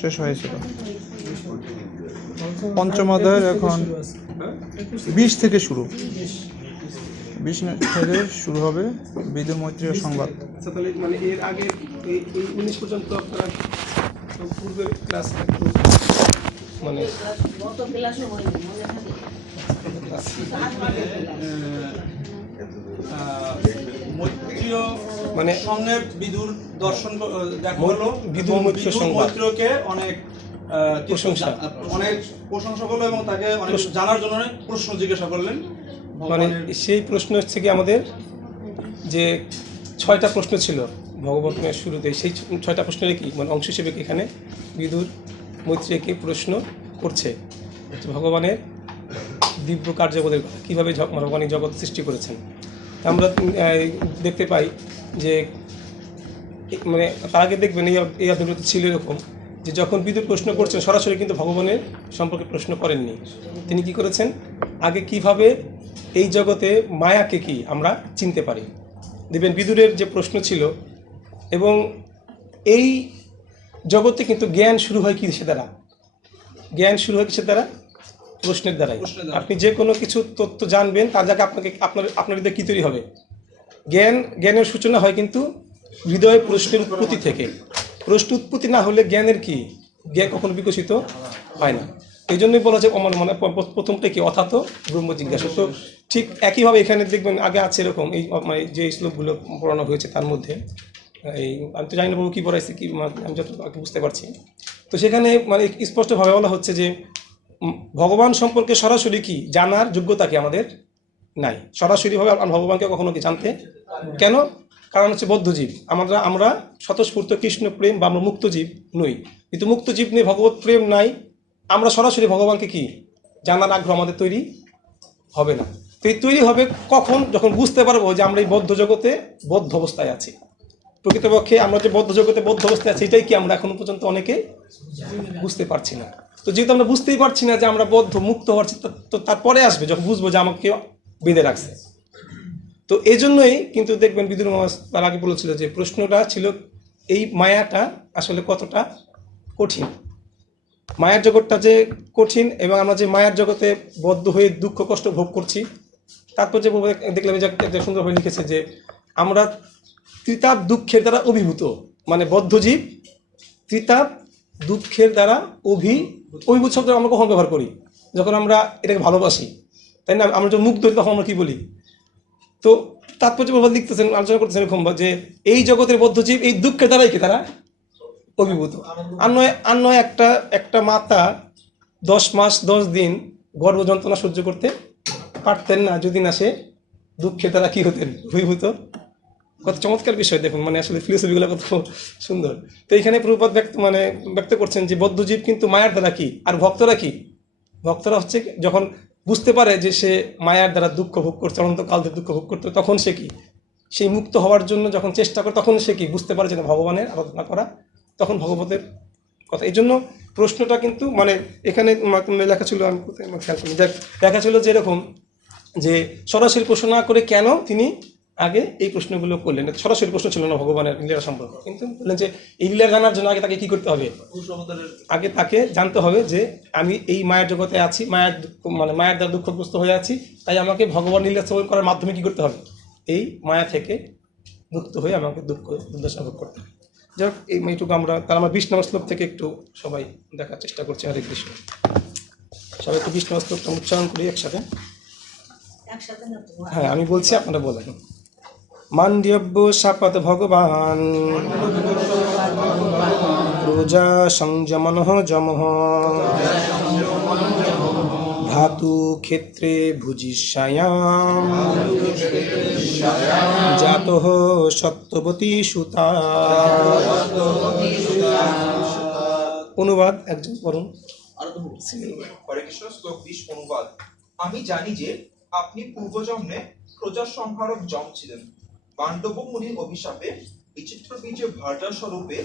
শেষ হয়েছিল। পঞ্চম অধ্যায়ের এখন 20 থেকে শুরু, 20 থেকে শুরু হবে বিদুর মৈত্রীয় সংবাদ। আচ্ছা, তাহলে মানে এর আগে এই 19 পর্যন্ত আপনারা পূর্বের ক্লাস মানে মৈত্রীয় মানে সঙ্গে বিদুর দর্শন দেখা হলো, বিদুর মৈত্রীয় সংবাদ মৈত্রীয়কে অনেক প্রশংসা করলো এবং তাকে অনেক জানার জন্য অনেক প্রশ্ন জিজ্ঞাসা করলেন। মানে সেই প্রশ্ন হচ্ছে কি, আমাদের যে 6টা প্রশ্ন ছিল ভগবতের শুরুতে, সেই 6টা প্রশ্নের কি মানে অংশ হিসেবে এখানে বিদুর মৈত্রীকে প্রশ্ন করছে ভগবানের দিব্য কার্যবোধের কথা, কীভাবে ভগবান জগৎ সৃষ্টি করেছেন। আমরা দেখতে পাই যে মানে তার আগে দেখবেন এই অধ্যায়গুলোতে ছিল এরকম যে যখন বিদুর প্রশ্ন করছেন সরাসরি কিন্তু ভগবানের সম্পর্কে প্রশ্ন করেননি। তিনি কি করেছেন, আগে কিভাবে এই জগতে মায়াকে কি আমরা চিনতে পারি। দেখবেন বিদুরের যে প্রশ্ন ছিল, এবং এই জগতে কিন্তু জ্ঞান শুরু হয় কিসের দ্বারা, জ্ঞান শুরু হয় কিসের দ্বারা, প্রশ্নের দ্বারাই। আপনি যে কোনো কিছু তথ্য জানবেন তার জায়গায় আপনার হৃদয় কী তৈরি হবে, জ্ঞানের সূচনা হয় কিন্তু হৃদয় প্রশ্নের উৎপত্তি থেকে। প্রশ্ন উৎপত্তি না হলে জ্ঞানের কি, জ্ঞান কখনো বিকশিত হয় না। এই জন্যই বলা যায় আমার মনে প্রথমটা কি, অথাত ব্রহ্ম জিজ্ঞাসা। তো ঠিক একইভাবে এখানে দেখবেন আগে আছে এরকম এই মানে যে শ্লোকগুলো পড়ানো হয়েছে তার মধ্যে এই আমি তো জানি না বাবু কী পড়াইছে কি, আমি যত বুঝতে পারছি। তো সেখানে মানে স্পষ্টভাবে বলা হচ্ছে যে ভগবান সম্পর্কে সরাসরি কি জানার যোগ্যতা কি আমাদের নাই। সরাসরিভাবে ভগবানকে কখনো কি জানতে, কেন? কারণ হচ্ছে বদ্ধজীব আমরা স্বতঃস্ফূর্ত কৃষ্ণ প্রেম বা আমরা মুক্তজীব নই। কিন্তু মুক্তজীব নেই, ভগবত প্রেম নাই, আমরা সরাসরি ভগবানকে কি জানার আগ্রহ আমাদের তৈরি হবে না। তো এই তৈরি হবে কখন, যখন বুঝতে পারবো যে আমরা এই বদ্ধ জগতে বদ্ধ অবস্থায় আছি। প্রকৃতপক্ষে আমরা যে বদ্ধ জগতে বদ্ধ অবস্থায় আছি এটাই কি আমরা এখনো পর্যন্ত অনেকে বুঝতে পারছি না। তো যেহেতু আমরা বুঝতেই পারছি না যে আমরা বদ্ধ মুক্ত হচ্ছি, তো তারপরে আসবে যখন বুঝবো যে আমাকে বেঁধে রাখছে। তো এই জন্যই কিন্তু দেখবেন বিদুর মহারাজ তার আগে বলেছিল যে প্রশ্নটা ছিল এই মায়াটা আসলে কতটা কঠিন, মায়ার জগৎটা যে কঠিন, এবং আমরা যে মায়ার জগতে বদ্ধ হয়ে দুঃখ কষ্ট ভোগ করছি। তারপর যে দেখলাম যে সুন্দরভাবে লিখেছে যে আমরা ত্রিতাপ দুঃখের দ্বারা অভিভূত, মানে বদ্ধজীব ত্রিতাপ দুঃখের দ্বারা অভিভূত শব্দ আমরা কখন ব্যবহার করি, যখন আমরা এটাকে ভালোবাসি, তাই না? আমরা যখন মুগ্ধ হই তখন আমরা কী বলি। তো তাৎপর্যভাবে লিখতেছেন, আলোচনা করতেছেন এরকম যে এই জগতের বদ্ধজীব এই দুঃখের দ্বারাই কি তারা অভিভূত। আর নয় একটা মাতা 10 মাস 10 দিন গর্ভ যন্ত্রণা সহ্য করতে পারতেন না যদি না সে দুঃখে তারা কি হতেন, অভিভূত। কত চমৎকার বিষয় দেখুন, মানে আসলে ফিলোসফিগুলো কত সুন্দর। তো এইখানে প্রভুপাদ ব্যক্ত করছেন যে বদ্ধজীব কিন্তু মায়ার দ্বারা কি, আর ভক্তরা কি, ভক্তরা হচ্ছে যখন বুঝতে পারে যে সে মায়ার দ্বারা দুঃখ ভোগ করছে, অনন্তকাল ধরে দুঃখ ভোগ করতে, তখন সে কি সেই মুক্ত হওয়ার জন্য যখন চেষ্টা করে তখন সে কি বুঝতে পারে যে ভগবানের আরাধনা করা, তখন ভগবতের কথা। এই জন্য প্রশ্নটা কিন্তু মানে এখানে লেখা ছিল, আমি কোথায় খেয়াল করি, লেখা ছিল যে এরকম যে সরাসরি প্রশ্ন না করে কেন তিনি আগে এই প্রশ্নগুলো করলেন। সরাসরি প্রশ্ন ছিল না ভগবানের লীলা সম্পর্কে, কিন্তু বললেন যে এই লীলা জানার জন্য আগে তাকে কি করতে হবে, আগে তাকে জানতে হবে যে আমি এই মায়ের জগতে আছি, মায়ের দ্বারা দুঃখগ্রস্ত হয়ে আছি, তাই আমাকে ভগবান লীলা শ্রবণ করার মাধ্যমে কি করতে হবে, এই মায়া থেকে মুক্ত হয়ে আমাকে দুর্দশা ভোগ করতে হবে। যাই হোক, এইটুকু আমরা 20 নম্বর শ্লোক থেকে একটু সবাই দেখার চেষ্টা করছি। হরে কৃষ্ণ। সবাই একটু 20 নম্বর শ্লোকটা উচ্চারণ করি একসাথে। হ্যাঁ, আমি বলছি, আপনারা বলেন। মান্ডব্য শাপত ভগবান প্রজা সংযমন যমঃ ধাতু ক্ষেত্রে ভুজিষ্যায়াম জাতঃ সত্যবতী সুতা। অনুবাদ একজন বলুন। হরে কৃষ্ণ। শ্লোক 20 অনুবাদ। আমি জানি যে আপনি পূর্বজন্মে প্রজা সংহারক যম ছিলেন। পাণ্ডব মুনির অভিশাপে বিচিত্র বীজে ভার্যা স্বরূপে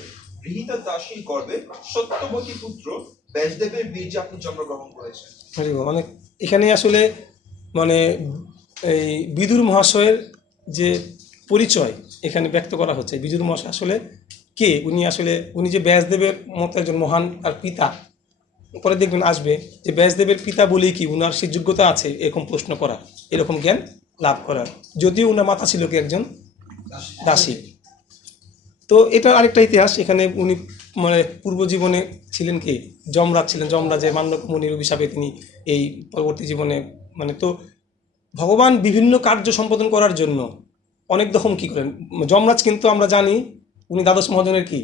গৃহীতা দাসীর গর্ভে সত্যবতী পুত্র ব্যাসদেবের বীর্যে আপনি জন্মগ্রহণ করেছেন। মানে এখানে আসলে মানে এই বিদুর মহাশয়ের যে পরিচয় এখানে ব্যক্ত করা হচ্ছে। বিদুর মহাশয় আসলে কে, উনি যে ব্যাসদেবের মতো একজন মহান তার পিতা, পরে দেখবেন আসবে যে ব্যাসদেবের পিতা বলেই কি উনার সেই যোগ্যতা আছে এরকম প্রশ্ন করা, এরকম জ্ঞান লাভ করার, যদিও উনার মাতা ছিল কি একজন দাসী। তো এটা আরেকটা ইতিহাস, এখানে উনি মানে পূর্ব জীবনে ছিলেন কি যমরাজ ছিলেন, যমরাজের মান্যক মুনির অভিশাপে তিনি এই পরবর্তী জীবনে মানে, তো ভগবান বিভিন্ন কার্য সম্পাদন করার জন্য অনেক রকম কি করেন। যমরাজ কিন্তু আমরা জানি উনি দ্বাদশ মহাজনের কি,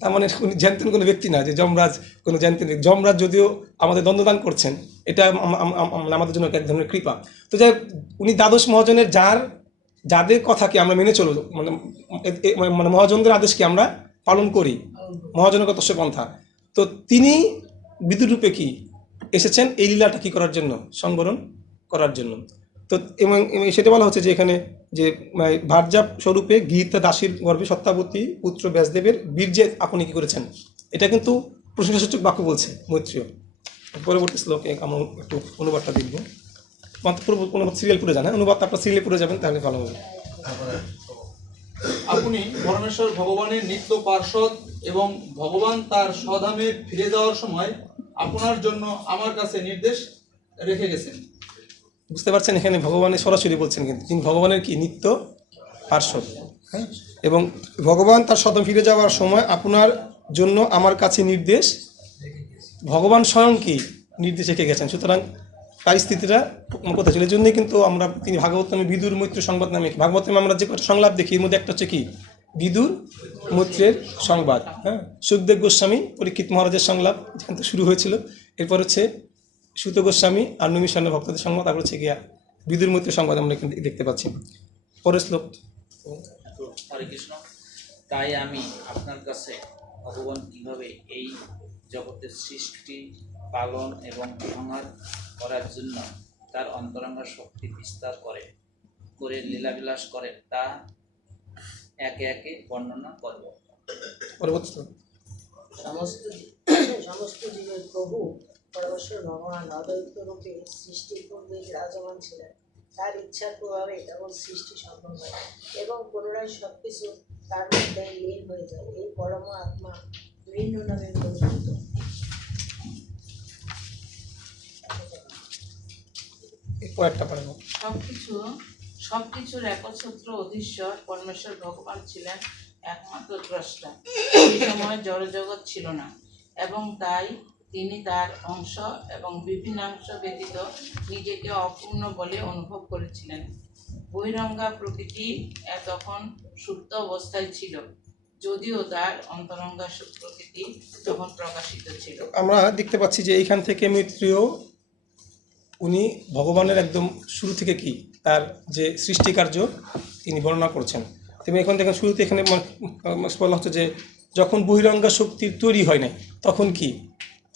তার মানে উনি জানতেন কোনো ব্যক্তি না যে যমরাজ কোনো জানতেন। যমরাজ যদিও আমাদের দণ্ডদান করছেন, এটা আমাদের জন্য এক ধরনের কৃপা। তো যাই হোক, উনি দ্বাদশ মহাজনের যাদের কথাকে আমরা মেনে চলব, মানে মহাজনদের আদেশকে আমরা পালন করি, মহাজনগতস্য পন্থা। তো তিনি বিদুর রূপে কি এসেছেন এই লীলাটা কি করার জন্য, সংবরণ করার জন্য। তো এবং সেটা বলা হচ্ছে যে এখানে যে ভার্যা স্বরূপে গীতা দাসীর গর্ভে সত্যাবতী পুত্র ব্যাসদেবের বীর্যে আপনি কি করেছেন, এটা কিন্তু প্রশংসাসূচক বাক্য বলছে মৈত্রেয়। পরবর্তী শ্লোকে আমরা একটু অনুবাদটা দেখব, মাত্র অনুবাদ সিরিয়াল পুরে যান, হ্যাঁ অনুবাদটা আপনার সিরিয়ালে পুরে যাবেন তাহলে ভালো হবে। আপনি পরমেশ্বর ভগবানের নিত্য পার্ষদ এবং ভগবান তার স্বধামে ফিরে যাওয়ার সময় আপনার জন্য আমার কাছে নির্দেশ রেখে গেছেন। বুঝতে পারছেন, এখানে ভগবানের সরাসরি বলছেন কিন্তু তিনি ভগবানের কি নিত্য পার্শ্বদ, হ্যাঁ, এবং ভগবান তার স্বধাম ফিরে যাওয়ার সময় আপনার জন্য আমার কাছে নির্দেশ, ভগবান স্বয়ং কি নির্দেশ রেখে গেছেন। সুতরাং পরিস্থিতিটা কথা ছিল, এই জন্যই কিন্তু আমরা তিনি ভাগবতমে বিদুর মৈত্র সংবাদ নামে, ভাগবতমে আমরা যে কটা সংলাপ দেখি এর মধ্যে একটা হচ্ছে কি বিদুর মৈত্রের সংবাদ, হ্যাঁ, সুখদেব গোস্বামী পরীক্ষিত মহারাজের সংলাপ যেখান থেকে শুরু হয়েছিল, এরপর হচ্ছে সুত গোস্বামী আর নমিশান্য ভক্তদের সংবাদ, তারপর হচ্ছে গিয়া বিদুর মৈত্রের সংবাদ আমরা এখানে দেখতে পাচ্ছি। পরের শ্লোক। হরে কৃষ্ণ। তাই আমি আপনার কাছে ভগবান কিভাবে এই জগতের সৃষ্টি, পালন এবং সংহার করার জন্য তার অন্তরঙ্গ শক্তি বিস্তার করে লীলাবিলাস করে তা একে একে বর্ণনা করব। পরবর্তী শ্লোক। সমস্ত জীবের প্রভু পরমেশ্বর ভগবান অদ্বৈত রূপে সৃষ্টির পূর্বে বিরাজমান ছিলেন। তার ইচ্ছার প্রভাবে তখন সৃষ্টি সম্ভব হয় এবং পুনরায় সবকিছু তার মধ্যে লীন হয়ে যায়। এই পরম আত্মা বিভিন্ন নামে পরিচিত। এরপর একটা পারেন। সবকিছুর একচ্ছত্র অধীশ্বর পরমেশ্বর ভগবান ছিলেন একমাত্র দ্রষ্টা। এই সময় জড়জগৎ ছিল না এবং তাই তিনি তার অংশ এবং বিভিন্নাংশ ব্যতীত নিজেকে অপূর্ণ বলে অনুভব করেছিলেন। বহিরঙ্গা প্রকৃতি তখন সুপ্ত অবস্থায় ছিল, যদিও তার অন্তরঙ্গা প্রকৃতি তখন প্রকাশিত ছিল। আমরা দেখতে পাচ্ছি যে এইখান থেকে মৈত্রেয় উনি ভগবানের একদম শুরু থেকে কি তার যে সৃষ্টি কার্য তিনি বর্ণনা করছেন। তুমি এখন দেখেন শুরুতে এখানে বলা হচ্ছে যে যখন বহিরঙ্গা শক্তির তৈরি হয় নাই তখন কি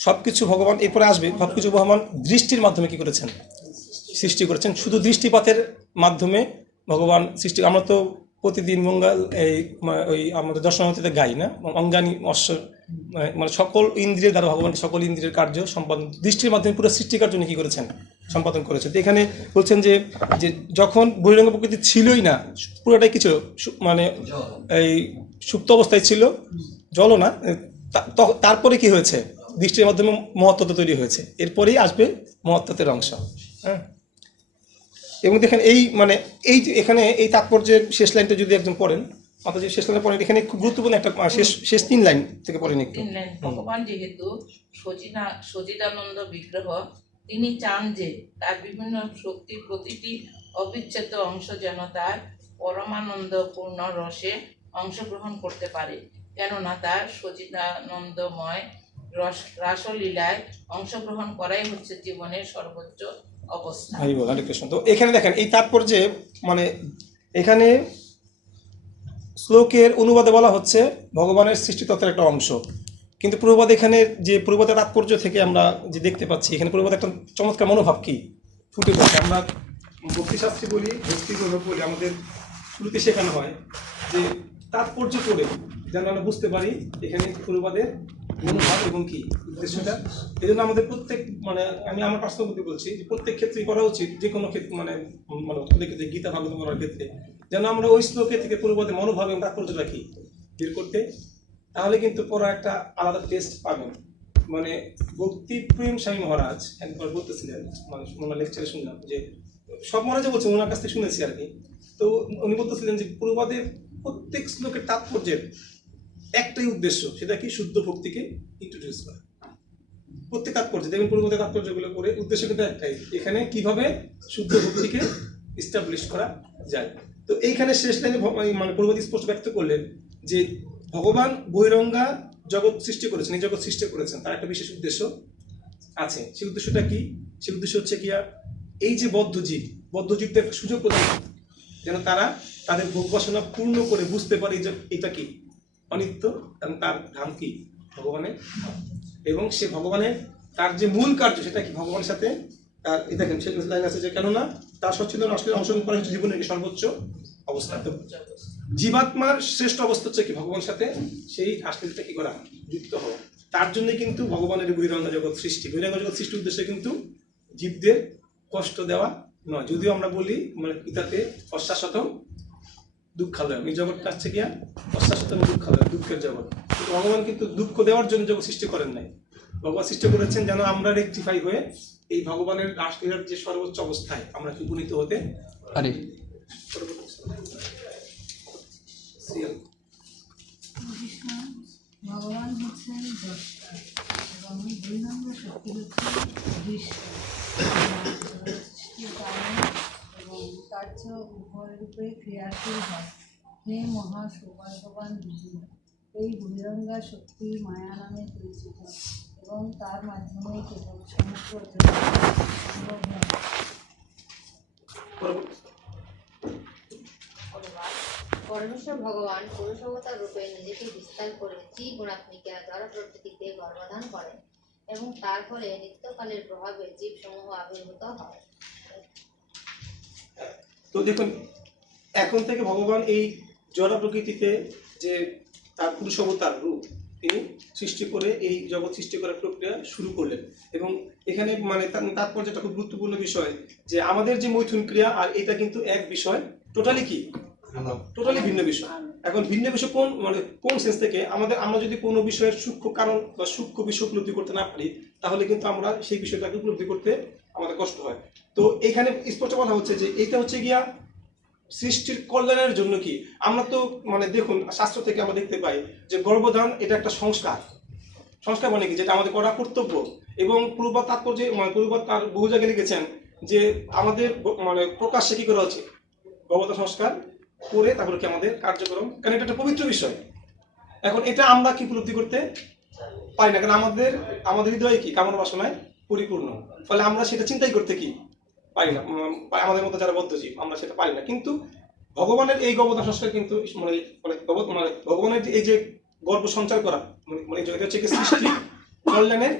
সব কিছু ভগবান, এরপরে আসবে সব কিছু ভগবান দৃষ্টির মাধ্যমে কি করেছেন, সৃষ্টি করেছেন। শুধু দৃষ্টিপাতের মাধ্যমে ভগবান সৃষ্টি। আমরা তো প্রতিদিন মঙ্গল ওই আমাদের দর্শনার্থীতে গাই না, অঙ্গানি অশ্ব, মানে সকল ইন্দ্রিয়ের দ্বারা ভগবান সকল ইন্দ্রিয়ের কার্য সম্পাদন দৃষ্টির মাধ্যমে পুরো সৃষ্টি কার্য উনি কী করেছেন, সম্পাদন করেছেন। তো এখানে বলছেন যে যখন বহিরঙ্গ প্রকৃতি ছিলই না, পুরোটাই কিছু মানে এই সুপ্ত অবস্থায় ছিল, জল না, তারপরে কি হয়েছে দৃষ্টির মাধ্যমে মহত্ত্ব তৈরি হয়েছে, এরপরেই আসবে মহত্ত্বের অংশ, হ্যাঁ। এবং দেখেন এই মানে এই এখানে এই তাৎপর্যের শেষ লাইনটা যদি একজন পড়েন, অর্থাৎ যে শেষ লাইনটা পড়েন, এখানে খুব গুরুত্বপূর্ণ একটা শেষ 3 লাইন থেকে পড়েন একটু। ভগবান যেহেতু সচিদানন্দ বিগ্রহ, তিনি চান যে তার বিভিন্ন শক্তির প্রতিটি অবিচ্ছেদ্য অংশ যেন তার পরমানন্দপূর্ণ রসে অংশগ্রহণ করতে পারে, কেননা তার সচিদানন্দময় রাসলীলায় অংশগ্রহণ করাই হচ্ছে জীবনের সর্বোচ্চ অবস্থা। হরে কৃষ্ণ। তো এখানে দেখেন এই তাৎপর্যে মানে এখানে শ্লোকের অনুবাদে বলা হচ্ছে ভগবানের সৃষ্টিতত্ত্বের একটা অংশ, কিন্তু পূর্ববাদ এখানে যে পূর্ববাদের তাৎপর্য থেকে আমরা যে দেখতে পাচ্ছি এখানে পূর্ববাদ একটা চমৎকার মনোভাব কি ফুটে উঠছে। আমরা ভক্তিশাস্ত্রী বলি, ভক্তি বলি, আমাদের শুরুতে শেখানো হয় যে তাৎপর্য পড়ে যেন আমরা বুঝতে পারি এখানে পূর্ববাদের মনোভাব এবং কি উদ্দেশ্যটা। এই জন্য আমাদের প্রত্যেক মানে আমি আমার পার্সোনাল বুদ্ধি বলছি যে প্রত্যেক ক্ষেত্রেই করা উচিত, যে কোনো ক্ষেত্রে মানে গীতা ভাগবত করার ক্ষেত্রে যেন আমরা ওই শ্লোকে থেকে পূর্ববাদের মনোভাব এবং তাৎপর্যটা কি বের করতে, তাহলে কিন্তু পড়া একটা আলাদা টেস্ট পাবেন। মানে ভক্তি প্রেম স্বামী মহারাজ একবার বলতেছিলেন, মানে ওনার লেকচারে শুনলাম যে সব মহারাজে বলছে, ওনার কাছ থেকে শুনেছি আর কি। তো উনি বলতেছিলেন যে পূর্বাদের প্রত্যেক শ্লোকের তাৎপর্যের একটাই উদ্দেশ্য, সেটা কি শুদ্ধ ভক্তিকে ইন্ট্রোডিউস করা। প্রত্যেক তাৎপর্য দেখবেন পূর্বদের তাৎপর্যগুলো করে উদ্দেশ্য কিন্তু একটাই, এখানে কিভাবে শুদ্ধ ভক্তিকে ইস্টাবলিশ করা যায়। তো এইখানে শেষ লাইনে মানে পূর্বদি স্পষ্ট ব্যক্ত করলেন যে ভগবান বহিরঙ্গা জগৎ সৃষ্টি করেছেন, এই জগৎ সৃষ্টি করেছেন, তার একটা বিশেষ উদ্দেশ্য আছে। সেই উদ্দেশ্যটা কি? সেই উদ্দেশ্য হচ্ছে কি, এই যে বদ্ধজীবদের একটা সুযোগ প্রদান, যেন তারা তাদের ভোগ বাসনা পূর্ণ করে বুঝতে পারে যে এটা কি অনিত্য এবং তার ধাম কি ভগবানের, এবং সে ভগবানের তার যে মূল কার্য সেটা কি ভগবানের সাথে তার এই দেখেন সে লাইন আছে যে কেননা তার সচ্চিদানন্দ অশ্লীল অংশগ্রহণ করা হচ্ছে জীবনের একটি সর্বোচ্চ অবস্থা। তো জীবাত্মার শ্রেষ্ঠ অবস্থা হচ্ছে কি ভগবানের সাথে সেই আসক্তিটা কি করা, যুক্ত হওয়া। তার জন্য কিন্তু ভগবানের বহিরঙ্গ জগৎ সৃষ্টি, বহিরঙ্গ জগৎ সৃষ্টির উদ্দেশ্য কিন্তু জীবদের কষ্ট দেওয়া নয়। যদিও আমরা বলি মানে পিতাতে অশ্বাসত দুঃখালয়, এই জগৎটা হচ্ছে গিয়া অশ্বাসত দুঃখালয়, দুঃখের জগৎ। কিন্তু ভগবান কিন্তু দুঃখ দেওয়ার জন্য জগৎ সৃষ্টি করেন নাই, ভগবান সৃষ্টি করেছেন যেন আমরা রেকটিফাই হয়ে এই ভগবানের রাষ্ট্রের যে সর্বোচ্চ অবস্থায় আমরা কি উপনীত হতে আরে ভগবান হচ্ছেন দ্রষ্টা এবং বহিরঙ্গ শক্তি হচ্ছে দৃষ্টি, সৃষ্টির কারণ এবং কার্য উভয় রূপে ক্রিয়াশীল হয়। হে মহা সৌভাগ্যবান বিজয়, এই বহিরঙ্গা শক্তি মায়া নামে পরিচিত এবং তার মাধ্যমে কেবল সমগ্র জগৎ সম্ভব হয়। পরমেশ্বর ভগবান পুরুষাবতার রূপে নিজেকে বিস্তার করে ত্রিগুণাত্মিকা জড় প্রকৃতিতে গর্ভধান করেন এবং তারপরে নিত্যকালের প্রভাবে জীবসমূহ আবির্ভূত হয়। তো দেখুন এখন থেকে ভগবান এই জড় প্রকৃতিতে যে তার পুরুষ অবতার রূপ তিনি সৃষ্টি করে এই জগৎ সৃষ্টি করার প্রক্রিয়া শুরু করলেন। এবং এখানে মানে তাৎপর্যটা খুব গুরুত্বপূর্ণ বিষয় যে আমাদের যে মৈথুন ক্রিয়া আর এটা কিন্তু এক বিষয়, টোটালি কি টোটালি ভিন্ন বিষয়। এখন ভিন্ন বিষয় কোন সেন্স থেকে আমরা যদি কোনো বিষয়ের সূক্ষ্ম কারণ বা সূক্ষ্ম বিষয় উপলব্ধি করতে না পারি তাহলে কিন্তু আমরা সেই বিষয়টাকে উপলব্ধি করতে আমাদের কষ্ট হয়। তো এখানে স্পষ্ট কথা হচ্ছে যে এটা হচ্ছে গিয়া সৃষ্টির কল্যাণের জন্য কি। আমরা তো মানে দেখুন শাস্ত্র থেকে আমরা দেখতে পাই যে গর্ভধান এটা একটা সংস্কার মানে কি যেটা আমাদের করা কর্তব্য। এবং পূর্বপাত তাৎপর্য মানে পূর্বপাত তার বহু জায়গায় লিখেছেন যে আমাদের মানে প্রকাশ্যে কি করা উচিত, গর্ভধান সংস্কার করে তারপরে কি আমাদের কার্যক্রম, কারণ এটা একটা পবিত্র বিষয়। এখন এটা আমরা কি উপলব্ধি করতে পারি না, কারণ আমাদের হৃদয়ে কি কামনা বাসনায় পরিপূর্ণ, ফলে আমরা সেটা চিন্তাই করতে কি পারি না। আমাদের মতো যারা বদ্ধজীব আমরা সেটা পারি না। কিন্তু ভগবানের এই গর্ভধান সংস্কার কিন্তু মানে ভগবানের এই যে গর্ভ সঞ্চার করা মানে এটা হচ্ছে কি সৃষ্টি কল্যাণের,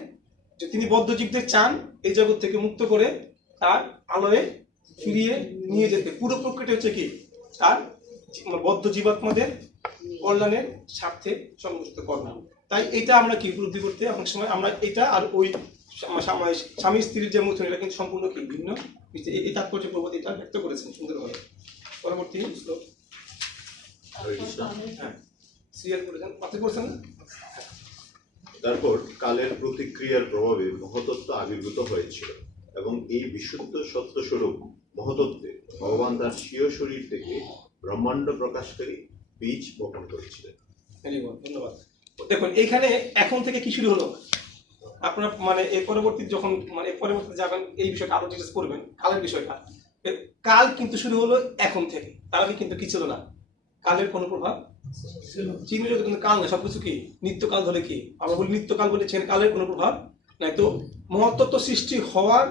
যে তিনি বদ্ধজীবদের চান এই জগৎ থেকে মুক্ত করে তার আলোয় ফিরিয়ে নিয়ে যেতে। পুরো প্রক্রিয়াটা হচ্ছে কি তার বদ্ধ জীবাত্মাদের কল্যাণের স্বার্থে সংগঠিত কর্ম। তাই এটা আমরা কি উপলব্ধি করতে অনেক সময় আমরা এটা আর ওই স্বামী স্ত্রীর যে মৈথুন এটা কিন্তু সম্পূর্ণ কি ভিন্ন। এই তাৎপর্য প্রবোধ এটা ব্যক্ত করেছেন সুন্দরভাবে। পরবর্তী শ্লোক সিরিয়াল করেছেন পাতে করছেন না। তারপর কালের প্রতিক্রিয়ার প্রভাবে মহতত্ত্ব আবির্ভূত হয়েছিল এবং এই বিশুদ্ধ সত্যস্বরূপ মহতত্ত্বে ভগবান তার স্বীয় শরীর থেকে ব্রহ্মাণ্ড প্রকাশকারী বীজ বপন করেছিলেন। ধন্যবাদ। দেখুন এইখানে এখন থেকে কি শুরু হলো, আপনারা মানে এর পরবর্তী যখন মানে পরবর্তীতে যাবেন এই বিষয়টা আরো ডিটেলস করবেন কালের বিষয়টা। কাল কিন্তু শুরু হলো এখন থেকে, তার আগে কিন্তু কি ছিল না, কালের কোনো প্রভাব চিহ্ন কিন্তু কাল না, সবকিছু কি নিত্যকাল ধরে কি আমরা বলি নিত্যকাল বলে কালের কোনো প্রভাব নাই। তো মহত্তত্ত্ব সৃষ্টি হওয়ার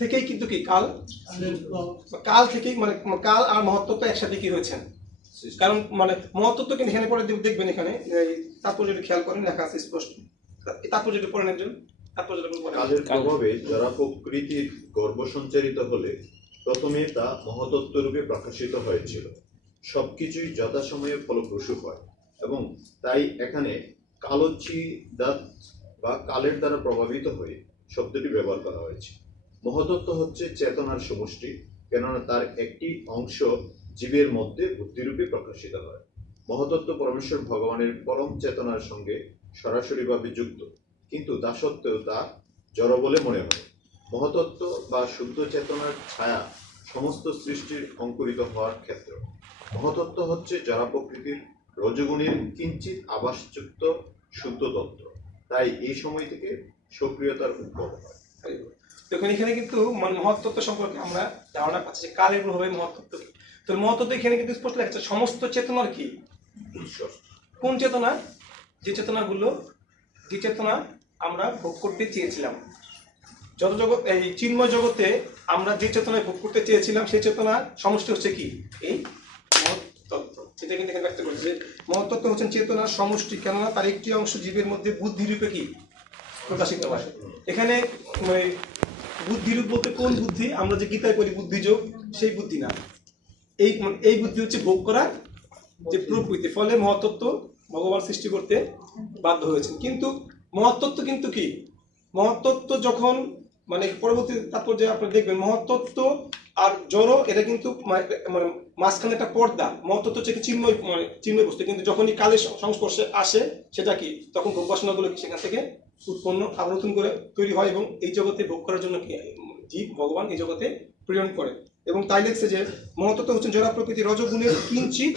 থেকেই কিন্তু কি কাল থেকেই মানে কাল আর মহত্তত্ত্ব একসাথে কি হয়েছেন, কারণ মানে মহত্তত্ত্ব কিন্তু এখানে পরে দেখবেন এখানে তাৎপর্যটা খেয়াল করেন লেখা আছে স্পষ্ট, তাৎপর্যটা পড়েন একজন কালের প্রভাবে যারা প্রকৃতির গর্ভ সঞ্চারিত হলে প্রথমে তা মহতত্ত্ব রূপে প্রকাশিত হয়েছিল। সবকিছুই যথাসময়ে ফলপ্রসূ হয় এবং তাই এখানে কালোচ্ছিদাত বা কালের দ্বারা প্রভাবিত হয়ে শব্দটি ব্যবহার করা হয়েছে। মহতত্ত্ব হচ্ছে চেতনার সমষ্টি, কেননা তার একটি অংশ জীবের মধ্যে বুদ্ধিরূপে প্রকাশিত হয়। মহতত্ত্ব পরমেশ্বর ভগবানের পরম চেতনার সঙ্গে সরাসরিভাবে যুক্ত, কিন্তু তা সত্ত্বেও তা জড় বলে মনে হয়। মহতত্ত্ব বা শুদ্ধ চেতনার ছায়া সমস্ত সৃষ্টির অঙ্কুরিত হওয়ার ক্ষেত্র। মহতত্ত্ব হচ্ছে জড় প্রকৃতির রজগুণের কিঞ্চিত আভাসযুক্ত শুদ্ধ তত্ত্ব, তাই এই সময় থেকে সক্রিয়তার উদ্ভব হয়। দেখুন এখানে কিন্তু মহত্তত্ত্ব সম্পর্কে আমরা ধারণা পাচ্ছি যে কালের প্রভাবে মহত্তত্ত্ব কি। তো মহত্তত্ত্ব এখানে কিন্তু স্পষ্ট লেখা আছে সমস্ত চেতনার কি ঈশ্বর। কোন চেতনা? যে চেতনা আমরা ভোগ করতে চেয়েছিলাম। যত জগৎ এই চিন্ময় জগতে আমরা যে চেতনায় ভোগ করতে চেয়েছিলাম সেই চেতনা সমষ্টি হচ্ছে কি এই মহত্তত্ত্ব। সেটা কিন্তু এখানে ব্যক্ত করছে যে মহত্তত্ত্ব হচ্ছেন চেতনার সমষ্টি, কেননা তার একটি অংশ জীবের মধ্যে বুদ্ধিরূপে কি প্রকাশিত হয়। এখানে বুদ্ধিরূপ বলতে কোন বুদ্ধি? আমরা যে গীতায় করি বুদ্ধিযোগ, সেই বুদ্ধি না। এই বুদ্ধি হচ্ছে ভোগ করা যে প্রকৃতি, ফলে মহত্তত্ত্ব ভগবান সৃষ্টি করতে বাধ্য হয়েছেন। কিন্তু মহত্তত্ত্ব কিন্তু কি, মহত্তত্ত্ব যখন পরবর্তী তাৎপর্যে আপনি দেখবেন মহত্তত্ত্ব আর জড় এটা কিন্তু মাঝখানে একটা পর্দা। মহত্তত্ত্ব হচ্ছে চিন্ময় বস্তু, কিন্তু যখনই কালের সংস্পর্শে আসে সেটা কি তখন ভোগ বাসনাগুলো সেখান থেকে উৎপন্ন আবার নতুন করে তৈরি হয় এবং এই জগতে ভোগ করার জন্য কি জীব ভগবান এই জগতে প্রেরণ করে। এবং তাই লেখছে যে মহত্তত্ত্ব হচ্ছে জড় প্রকৃতি রজগুণের কিঞ্চিত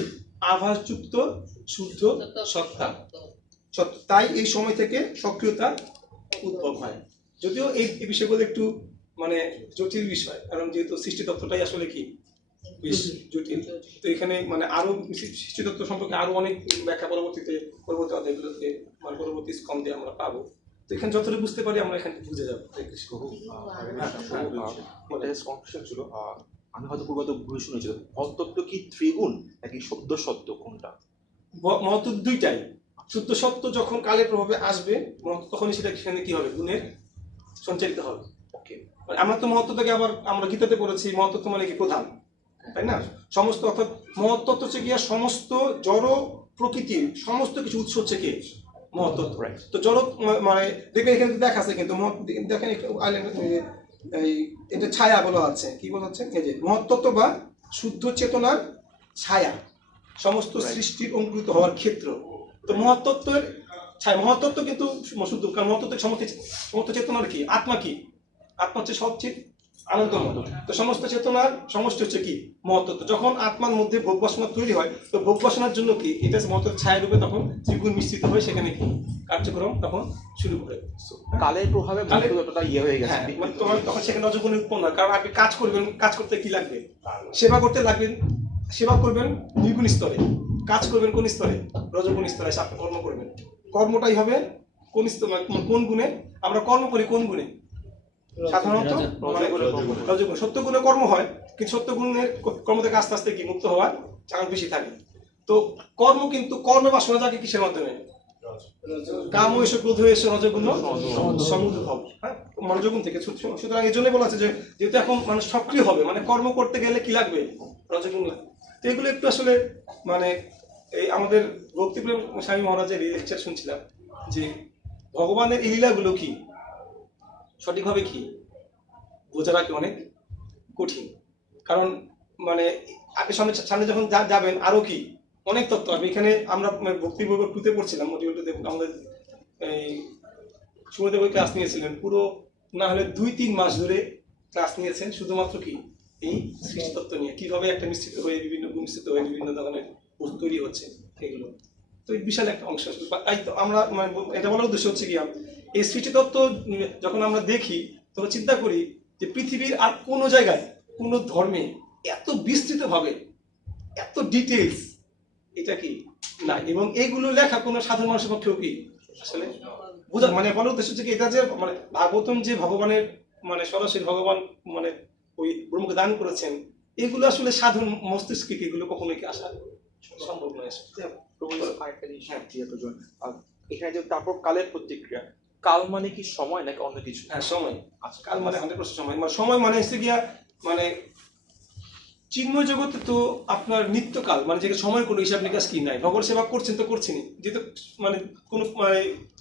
আভাসযুক্ত শুদ্ধ সত্তা। তাই এই সময় থেকে সক্রিয়তা উদ্ভব হয়। যদিও এই বিষয়গুলো একটু জটিল বিষয়, কারণ যেহেতু সৃষ্টি তত্ত্বটাই আসলে কি বেশ জটিল। তো এখানে আরো সৃষ্টি তত্ত্ব সম্পর্কে আরো অনেক ব্যাখ্যা পরবর্তী অধ্যায়গুলোতে পরবর্তী স্কন্ধে আমরা পাবো। তো এখানে যতটা বুঝতে পারি আমরা এখানে বুঝে যাবো। ছিল আমি হয়তো পূর্বত ভুল শুনেছিলাম, মহত্তত্ত্ব কি ত্রিগুণ নাকি শুদ্ধ সত্য, কোনটা? মহত্তত্ত্ব দুইটাই। শুদ্ধ সত্য যখন কালের প্রভাবে আসবে তখনই সেটা সেখানে কি হবে, গুণের সঞ্চারিত হবে। ওকে, আমরা তো মহত্তত্ত্বকে আবার আমরা গীতাতে পড়েছি মহত্তত্ত্ব মানে কি প্রধান, তাই না? সমস্ত অর্থাৎ মহত্তত্ত্ব হচ্ছে গিয়া সমস্ত জড় প্রকৃতির সমস্ত কিছু উৎস হচ্ছে কি মহত্তত্ত্ব। তো জড় দেখবেন এখানে দেখা আছে কিন্তু দেখেন এটা ছায়া বলা আছে, কি বলা হচ্ছে এই যে মহত্তত্ত্ব বা শুদ্ধ চেতনার ছায়া সমস্ত সৃষ্টির অঙ্কুরিত হওয়ার ক্ষেত্র। তো মহত্তত্ত্বের ছায়া, মহত্তত্ত্ব কিন্তু শুদ্ধ, কারণ মহত্তত্ত্বের সমস্ত চেতনার কি আত্মা, কি আত্মা হচ্ছে সবচেয়ে আনন্দময়। তো সমস্ত চেতনার সমষ্টি হচ্ছে কি মহত্তত্ত্ব। যখন আত্মার মধ্যে ভোগ বাসনা তৈরি হয় তো ভোগ বাসনার জন্য কি এটা মহত্তত্ত্বের ছায়া রূপে তখন ত্রিগুণ মিশ্রিত হয়ে সেখানে কি কার্যক্রম তখন শুরু করে। কালের প্রভাবে হয়ে গেছে, তখন সেখানে রজগুণ উৎপন্ন হয়। কারণ আপনি কাজ করবেন, কাজ করতে কি লাগবে? সেবা করতে লাগবেন, সেবা করবেন নির্গুণ স্তরে, কাজ করবেন কোন স্তরে? রজগুণ স্তরে এসে আপনি কর্ম করবেন। কর্মটাই হবে কোন স্তরে, কোন গুণে? আমরা কর্ম করি কোন গুণে? সাধারণত রজগুণ। সত্য গুণে কর্ম হয়, কিন্তু সত্য গুণের কর্ম থেকে আস্তে আস্তে কি মুক্ত হওয়ার চান্স বেশি থাকে। তো কর্ম কিন্তু কর্ম বাসনা থাকে কিসের মাধ্যমে? কাম এসে ক্রোধ এসে রজগুণ সমুদ্ভব, হ্যাঁ রজগুণ থেকে। সুতরাং এই জন্য বলা আছে যে যেহেতু এখন মানুষ সক্রিয় হবে, কর্ম করতে গেলে কি লাগবে? রজগুণ লাগবে। তো এগুলো একটু আসলে এই আমাদের ভক্তিপ্রেম স্বামী মহারাজের লেকচার শুনছিলাম যে ভগবানের এই লীলাগুলো কি সঠিকভাবে কি বোঝা রাখি অনেক কঠিন। কারণ আপনি সামনে যখন যাবেন আরো কি অনেক তত্ত্ব আসবে। এখানে আমরা ভক্তি বই 2-তে পড়ছিলাম, মোটিভেটে আমাদের এই সুমদেব ক্লাস নিয়েছিলেন, পুরো না হলে 2-3 মাস ধরে ক্লাস নিয়েছেন শুধুমাত্র কি এই সৃষ্টি তত্ত্ব নিয়ে, কিভাবে একটা মিশ্রিত হয়ে বিভিন্ন গুণ মিশ্রিত হয়ে বিভিন্ন ধরনের বস্তু তৈরি হচ্ছে এগুলো। তো এই বিশাল একটা অংশ। তাই তো আমরা এটা বলার উদ্দেশ্য হচ্ছে কি এই সৃষ্টি তত্ত্ব যখন আমরা দেখি তখন চিন্তা করি যে পৃথিবীর আর কোনো জায়গায় কোনো ধর্মে এত বিস্তৃতভাবে এত ডিটেলস এটা কি না, এবং এগুলো লেখা কোনো সাধারণ মানুষের পক্ষেও কি আসলে বোঝা বলার উদ্দেশ্য হচ্ছে কি এটা যে ভাগবতম যে ভগবানের সরাসরি ভগবান ওই ব্রহ্মকে দান করেছেন, এগুলো আসলে সাধারণ মস্তিষ্কে এগুলো কখনোই কি আসা সম্ভব নয়। এখানে যে তারপর কালের প্রতিক্রিয়া, কাল মানে কি সময় নাকি অন্য কিছু? হ্যাঁ সময়। আচ্ছা, কাল 100% সময়। সময় হচ্ছে গিয়া চিন্ময় জগতে তো আপনার নিত্যকাল, যেটা সময় কোনো হিসাব নিকাশ কি নাই। ভগবান সেবা করছেন তো করছেনই, যেহেতু কোনো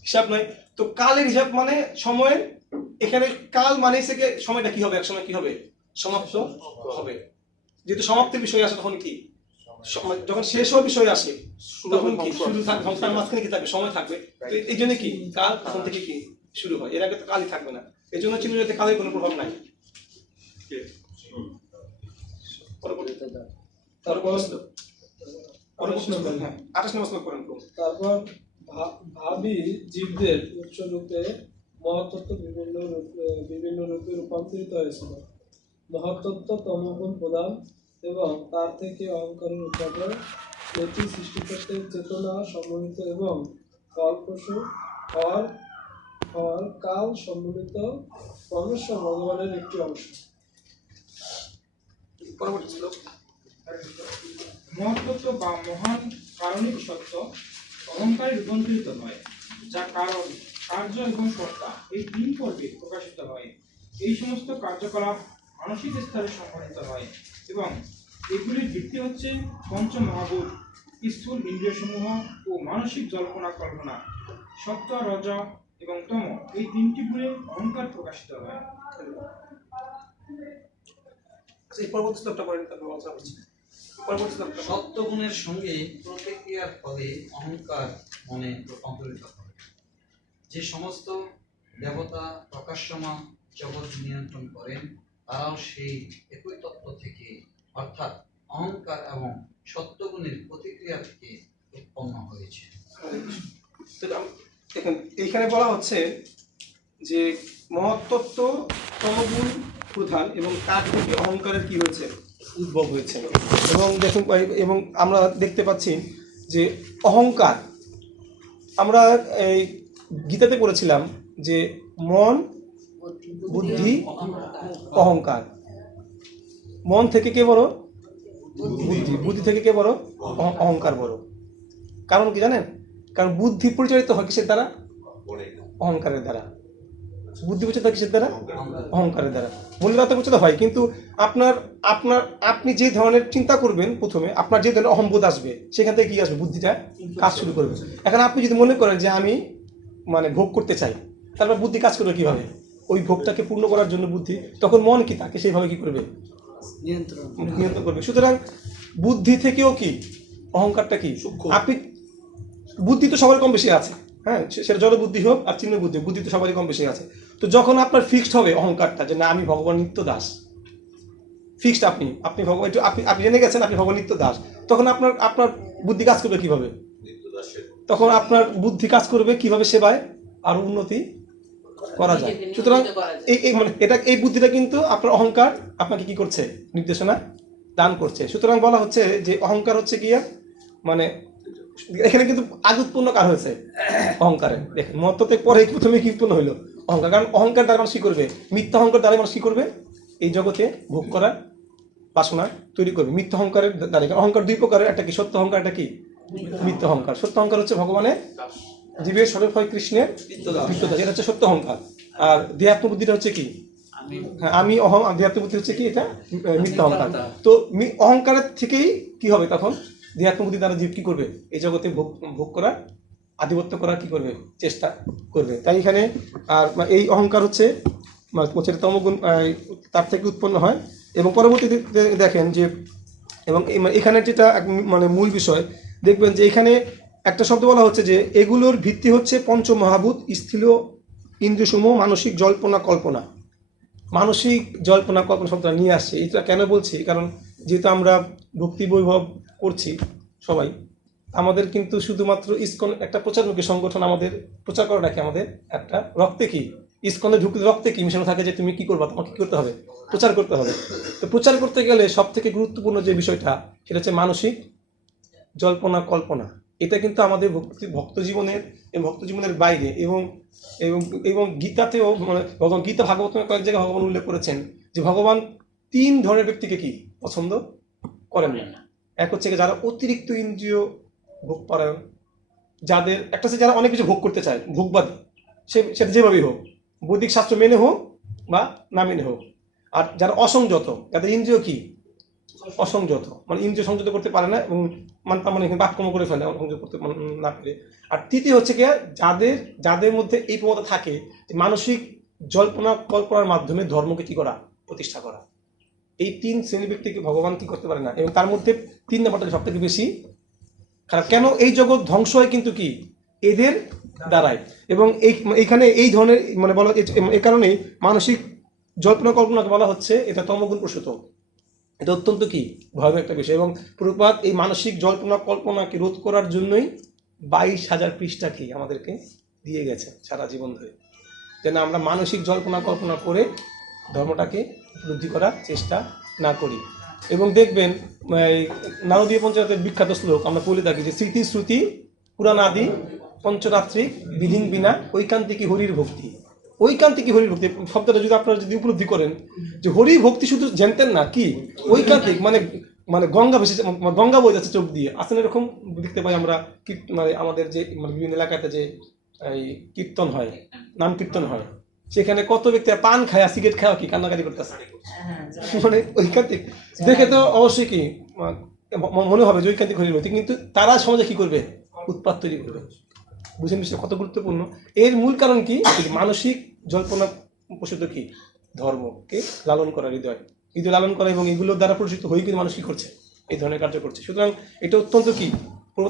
হিসাব নাই। তো কালের হিসাব সময়ের, এখানে কাল থেকে সময়টা কি হবে, এক সময় কি হবে সমাপ্ত হবে। যেহেতু সমাপ্তির বিষয় আসে তখন কি যখন শেষ হওয়ার বিষয় আসে তখন কি শুরু থাকবে, তার মাঝখানে কি থাকবে, সময় থাকবে। তো এই জন্য কি কাল তখন থেকে কি শুরু হয়, এর আগে তো কালই থাকবে না। এই জন্য চিহ্নতে কালের কোনো প্রভাব নাই। তারপর 28 নম্বর শ্লোক পড়েন। তারপর ভাবি জীবদের উৎসরূপে মহাতত্ত্ব বিভিন্ন রূপে রূপান্তরিত হয়েছিল। মহাতত্ত্ব তমগুণ প্রদান এবং তার থেকে অহংকারের উৎপাদন, এটি সৃষ্টি করতে চেতনা সম্মিলিত এবং ফলপ্রসূ হওয়ার কাল সম্মিলিত পরমেশ্বর ভগবানের একটি অংশ। পরবর্তী শ্লোক। মহত্তত্ত্ব বা মহান কারণিক সত্য অহংকারে রূপান্তরিত হয়, যা কারণ, কার্য এবং কর্তা এই 3 পর্বে প্রকাশিত হয়। এই সমস্ত কার্যকলাপ মানসিক স্তরে সম্পাদিত হয় এবং এগুলির ভিত্তি হচ্ছে পঞ্চ মহাভূত, স্থূল ইন্দ্রিয়সমূহ ও মানসিক জল্পনা কল্পনা। সত্য, রজ এবং তম এই 3টি গুণে অহংকার প্রকাশিত হয়। এই পরবর্তী শ্লোকটা পড়েন, তারপর আলোচনা করছি। পরবর্তী শ্লোকটা। সত্যগুণের সঙ্গে প্রতিক্রিয়ার ফলে অহংকার মনে রূপান্তরিত হয়। যে সমস্ত দেবতা প্রকাশ্যমান জগৎ নিয়ন্ত্রণ করেন তারাও সেই একই তত্ত্ব থেকে, অর্থাৎ অহংকার এবং সত্যগুণের প্রতিক্রিয়া থেকে উৎপন্ন হয়েছে। দেখেন এইখানে বলা হচ্ছে যে মহত্তত্ত্ব তমগুণ প্রধান এবং তার থেকে অহংকারের কি হয়েছে, উদ্ভব হয়েছে। এবং দেখুন, এবং আমরা দেখতে পাচ্ছি যে অহংকার, আমরা এই গীতাতে পড়েছিলাম যে মন, বুদ্ধি, অহংকার। মন থেকে কে বড়? বুদ্ধি। বুদ্ধি থেকে কে বড়? অহংকার বড়। কারণ কি জানেন? কারণ বুদ্ধি পরিচালিত হয় কিসের দ্বারা? অহংকারের দ্বারা। বুদ্ধি পরিচালিত হয় কিসের দ্বারা? অহংকারের দ্বারা। মূল্যতা পরিচালিত হয়, কিন্তু আপনি যে ধরনের চিন্তা করবেন, প্রথমে আপনার যে ধরনের অহংবোধ আসবে, সেখান থেকে কি আসবে? বুদ্ধিটা কাজ শুরু করবে। এখন আপনি যদি মনে করেন যে আমি ভোগ করতে চাই, তারপর বুদ্ধি কাজ করবে কিভাবে? ওই ভোগটাকে পূর্ণ করার জন্য বুদ্ধি, তখন মন কি তাকে সেইভাবে কি করবে? নিয়ন্ত্রণ করবে। সুতরাং বুদ্ধি থেকেও কি অহংকারটা কি? আপনি বুদ্ধি তো সবার কম বেশি আছে, হ্যাঁ, সেটা জড় বুদ্ধি হোক আর চিহ্ন বুদ্ধি, বুদ্ধি তো সবারই কম বেশি আছে। তো যখন আপনার ফিক্সড হবে অহংকারটা যে না আমি ভগবান নিত্য দাস, ফিক্সড আপনি ভগবান, আপনি জেনে গেছেন আপনি ভগবান নিত্য দাস, তখন আপনার বুদ্ধি কাজ করবে কিভাবে? তখন আপনার বুদ্ধি কাজ করবে কিভাবে সেবায় আরো উন্নতি করা যায়। সুতরাং এই বুদ্ধিটা কিন্তু আপনার অহংকার আপনাকে কি করছে? নির্দেশনা দান করছে। সুতরাং বলা হচ্ছে যে অহংকার হচ্ছে গিয়া এখানে কিন্তু আগে উৎপন্ন কার হয়েছে? অহংকারে। দেখেন মহত্ত্বের পরে প্রথমে কি উৎপন্ন হইলো? অহংকার। কারণ অহংকার দ্বারা মানুষ কি করবে? মিথ্যা অহংকার দ্বারা মানুষ কি করবে? এই জগতে ভোগ করার বাসনা তৈরি করবে মিথ্যা অহংকারের দ্বারা। অহংকার 2 প্রকারের, একটা কি সত্য অহংকার, একটা কি মিথ্যা অহংকার। সত্য অহংকার হচ্ছে ভগবানের, জীবের স্বরূপ হয় কৃষ্ণের নিত্যদাস, এটা হচ্ছে সত্য অহংকার। আর দেহাত্ম বুদ্ধিটা হচ্ছে কি? আমি দেহাত্ম বুদ্ধি হচ্ছে কি? এটা মিথ্যা অহংকার। তো অহংকারের থেকেই কি হবে? তখন দেহাত্ম বুদ্ধি দ্বারা জীব কি করবে? এই জগতে ভোগ করার, আধিপত্য করার কি করবে? চেষ্টা করবে। তাই এখানে আর এই অহংকার হচ্ছে তমগুণ, তার থেকে উৎপন্ন হয়। এবং পরবর্তীতে দেখেন যে, এবং এখানে যেটা মূল বিষয় দেখবেন যে এখানে একটা শব্দ বলা হচ্ছে যে এগুলোর ভিত্তি হচ্ছে পঞ্চ মহাভূত, স্থূল ইন্দ্রিয়সমূহ, মানসিক জল্পনা কল্পনা। মানসিক জল্পনা কল্পনা শব্দটা নিয়ে আসছে। এটা কেন বলছি? কারণ যেহেতু আমরা ভক্তি বৈভব করছি সবাই, আমাদের কিন্তু শুধুমাত্র ইসকন একটা প্রচারমুখী সংগঠন, আমাদের প্রচার করা রাখে আমাদের একটা রক্তে কি ইসকনে ঢুকতে রক্তে কি মিশানো থাকে যে তুমি কি করবা, তোমাকে কি করতে হবে? প্রচার করতে হবে। তো প্রচার করতে গেলে সব থেকে গুরুত্বপূর্ণ যে বিষয়টা সেটা হচ্ছে মানসিক জল্পনা কল্পনা। এটা কিন্তু আমাদের ভক্ত জীবনের বাইরে। এবং গীতাতেও ভগবান গীতা ভাগবত কয়েক জায়গায় ভগবান উল্লেখ করেছেন যে ভগবান 3 ধরনের ব্যক্তিকে কি পছন্দ করেন না। এক হচ্ছে যারা অতিরিক্ত ইন্দ্রিয় ভোগ পরায়ণ, যাদের একটা হচ্ছে যারা অনেক কিছু ভোগ করতে চায়, ভোগবাদী, সেটা যেভাবেই হোক, বৈদিক শাস্ত্র মেনে হোক বা না মেনে হোক। আর যারা অসংযত, যাদের ইন্দ্রিয় কি অসংযত, ইন্দ্রিয় সংযত করতে পারে না এবং বাক্যম করে ফেলে সংযত করতে না পেরে। আর তৃতীয় হচ্ছে কি যাদের মধ্যে এই প্রবণতা থাকে যে মানসিক জল্পনা কল্পনার মাধ্যমে ধর্মকে কি করা? প্রতিষ্ঠা করা। এই 3 শ্রেণীর ব্যক্তিকে ভগবান কি করতে পারে না, এবং তার মধ্যে 3 নম্বরটা সব থেকে বেশি খারাপ। কেন? এই জগৎ ধ্বংস হয় কিন্তু কি এদের দ্বারাই। এবং এইখানে এই ধরনের মানে বলা, এই কারণেই মানসিক জল্পনা কল্পনাকে বলা হচ্ছে এটা তমগুণ প্রসূত। এটা অত্যন্ত কি ভয়াবহ একটা বিষয়। এবং প্রভুপাদ এই মানসিক জল্পনা কল্পনাকে রোধ করার জন্যই 22,000 পৃষ্ঠা কি আমাদেরকে দিয়ে গেছে সারা জীবন ধরে, যেন আমরা মানসিক জল্পনা কল্পনা করে ধর্মটাকে উপলব্ধি করার চেষ্টা না করি। এবং দেখবেন নারদীয় পঞ্চায়েতের বিখ্যাত শ্লোক আমরা বলে থাকি যে স্মৃতি শ্রুতি পুরাণ আদি পঞ্চরাত্রিক বিধিন বিনা ঐকান্তিকী হরির ভক্তি। ঐকান্তিকী হরির ভক্তি শব্দটা যদি আপনারা যদি উপলব্ধি করেন যে হরি ভক্তি শুধু জানতেন না, কি ঐকান্তিক মানে মানে গঙ্গা ভেসে গঙ্গা বয়ে যাচ্ছে চোখ দিয়ে আসেন, এরকম দেখতে পাই আমরা। মানে আমাদের যে মানে বিভিন্ন এলাকাতে যে এই কীর্তন হয়, নাম কীর্তন হয়, সেখানে কত ব্যক্তি পান খায় সিগারেট খায় কি কান্নাকাটি করতেছে, মানে ঐকান্তিক দেখে তো অবশ্যই কি মনে হবে যে ঐকান্তিক হরির ভক্তি, কিন্তু তারা সমাজে কি করবে? উৎপাত তৈরি করবে। বুঝেন বিষয় কত গুরুত্বপূর্ণ। এর মূল কারণ কি? মানসিক জল্পনা প্রসূত কি ধর্মকে লালন করা, হৃদয় লালন করা, এবং এগুলোর দ্বারা প্রসূত হয়ে কিন্তু মানুষ কি করছে? এই ধরনের কার্য করছে। সুতরাং এটা অত্যন্ত কি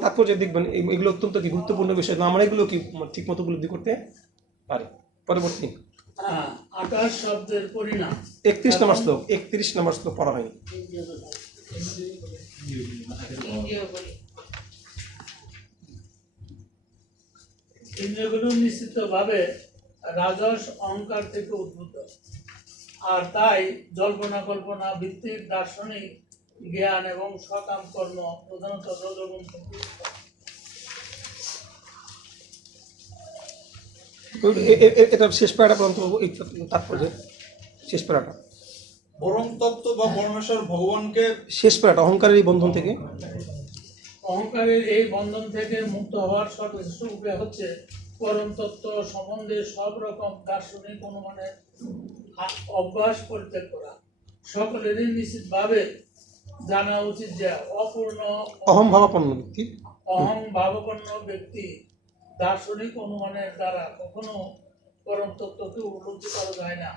তাৎপর্য দেখবেন, এগুলো অত্যন্ত কি গুরুত্বপূর্ণ বিষয়, আমরা এগুলো কি ঠিক মতো উপলব্ধি করতে পারি। পরবর্তী 28 শব্দের পরিণাম 31 নম্বর শ্লোক, 31 নম্বর শ্লোক পড়া হয়নি। ইন্দ্রিয়গুলো নিশ্চিতভাবে রাজস অহংকার থেকে উদ্ভূত, আর তাই জল্পনা কল্পনা ভিত্তিক দার্শনিক জ্ঞান এবং সকাম কর্ম প্রধানত রজোগুণ থেকে এটা শেষ প্যারাটা পর্যন্ত তাৎপর্য, শেষ প্যারাটা পরম তত্ত্ব বা পরমেশ্বর ভগবানকে, শেষ প্যারাটা অহংকারের এই বন্ধন থেকে, অহংকারের এই বন্ধন থেকে মুক্ত হওয়ার সর্বশ্রেষ্ঠ উপায় হচ্ছে পরম তত্ত্ব সম্বন্ধে সব রকম দার্শনিক অনুমানের অভ্যাস পরিত্যাগ করা। সকলেরই নিশ্চিতভাবে জানা উচিত যে অহং ভাবাপন্ন ব্যক্তি দার্শনিক অনুমানের দ্বারা কখনো পরম তত্ত্বকে উপলব্ধি করা যায় না।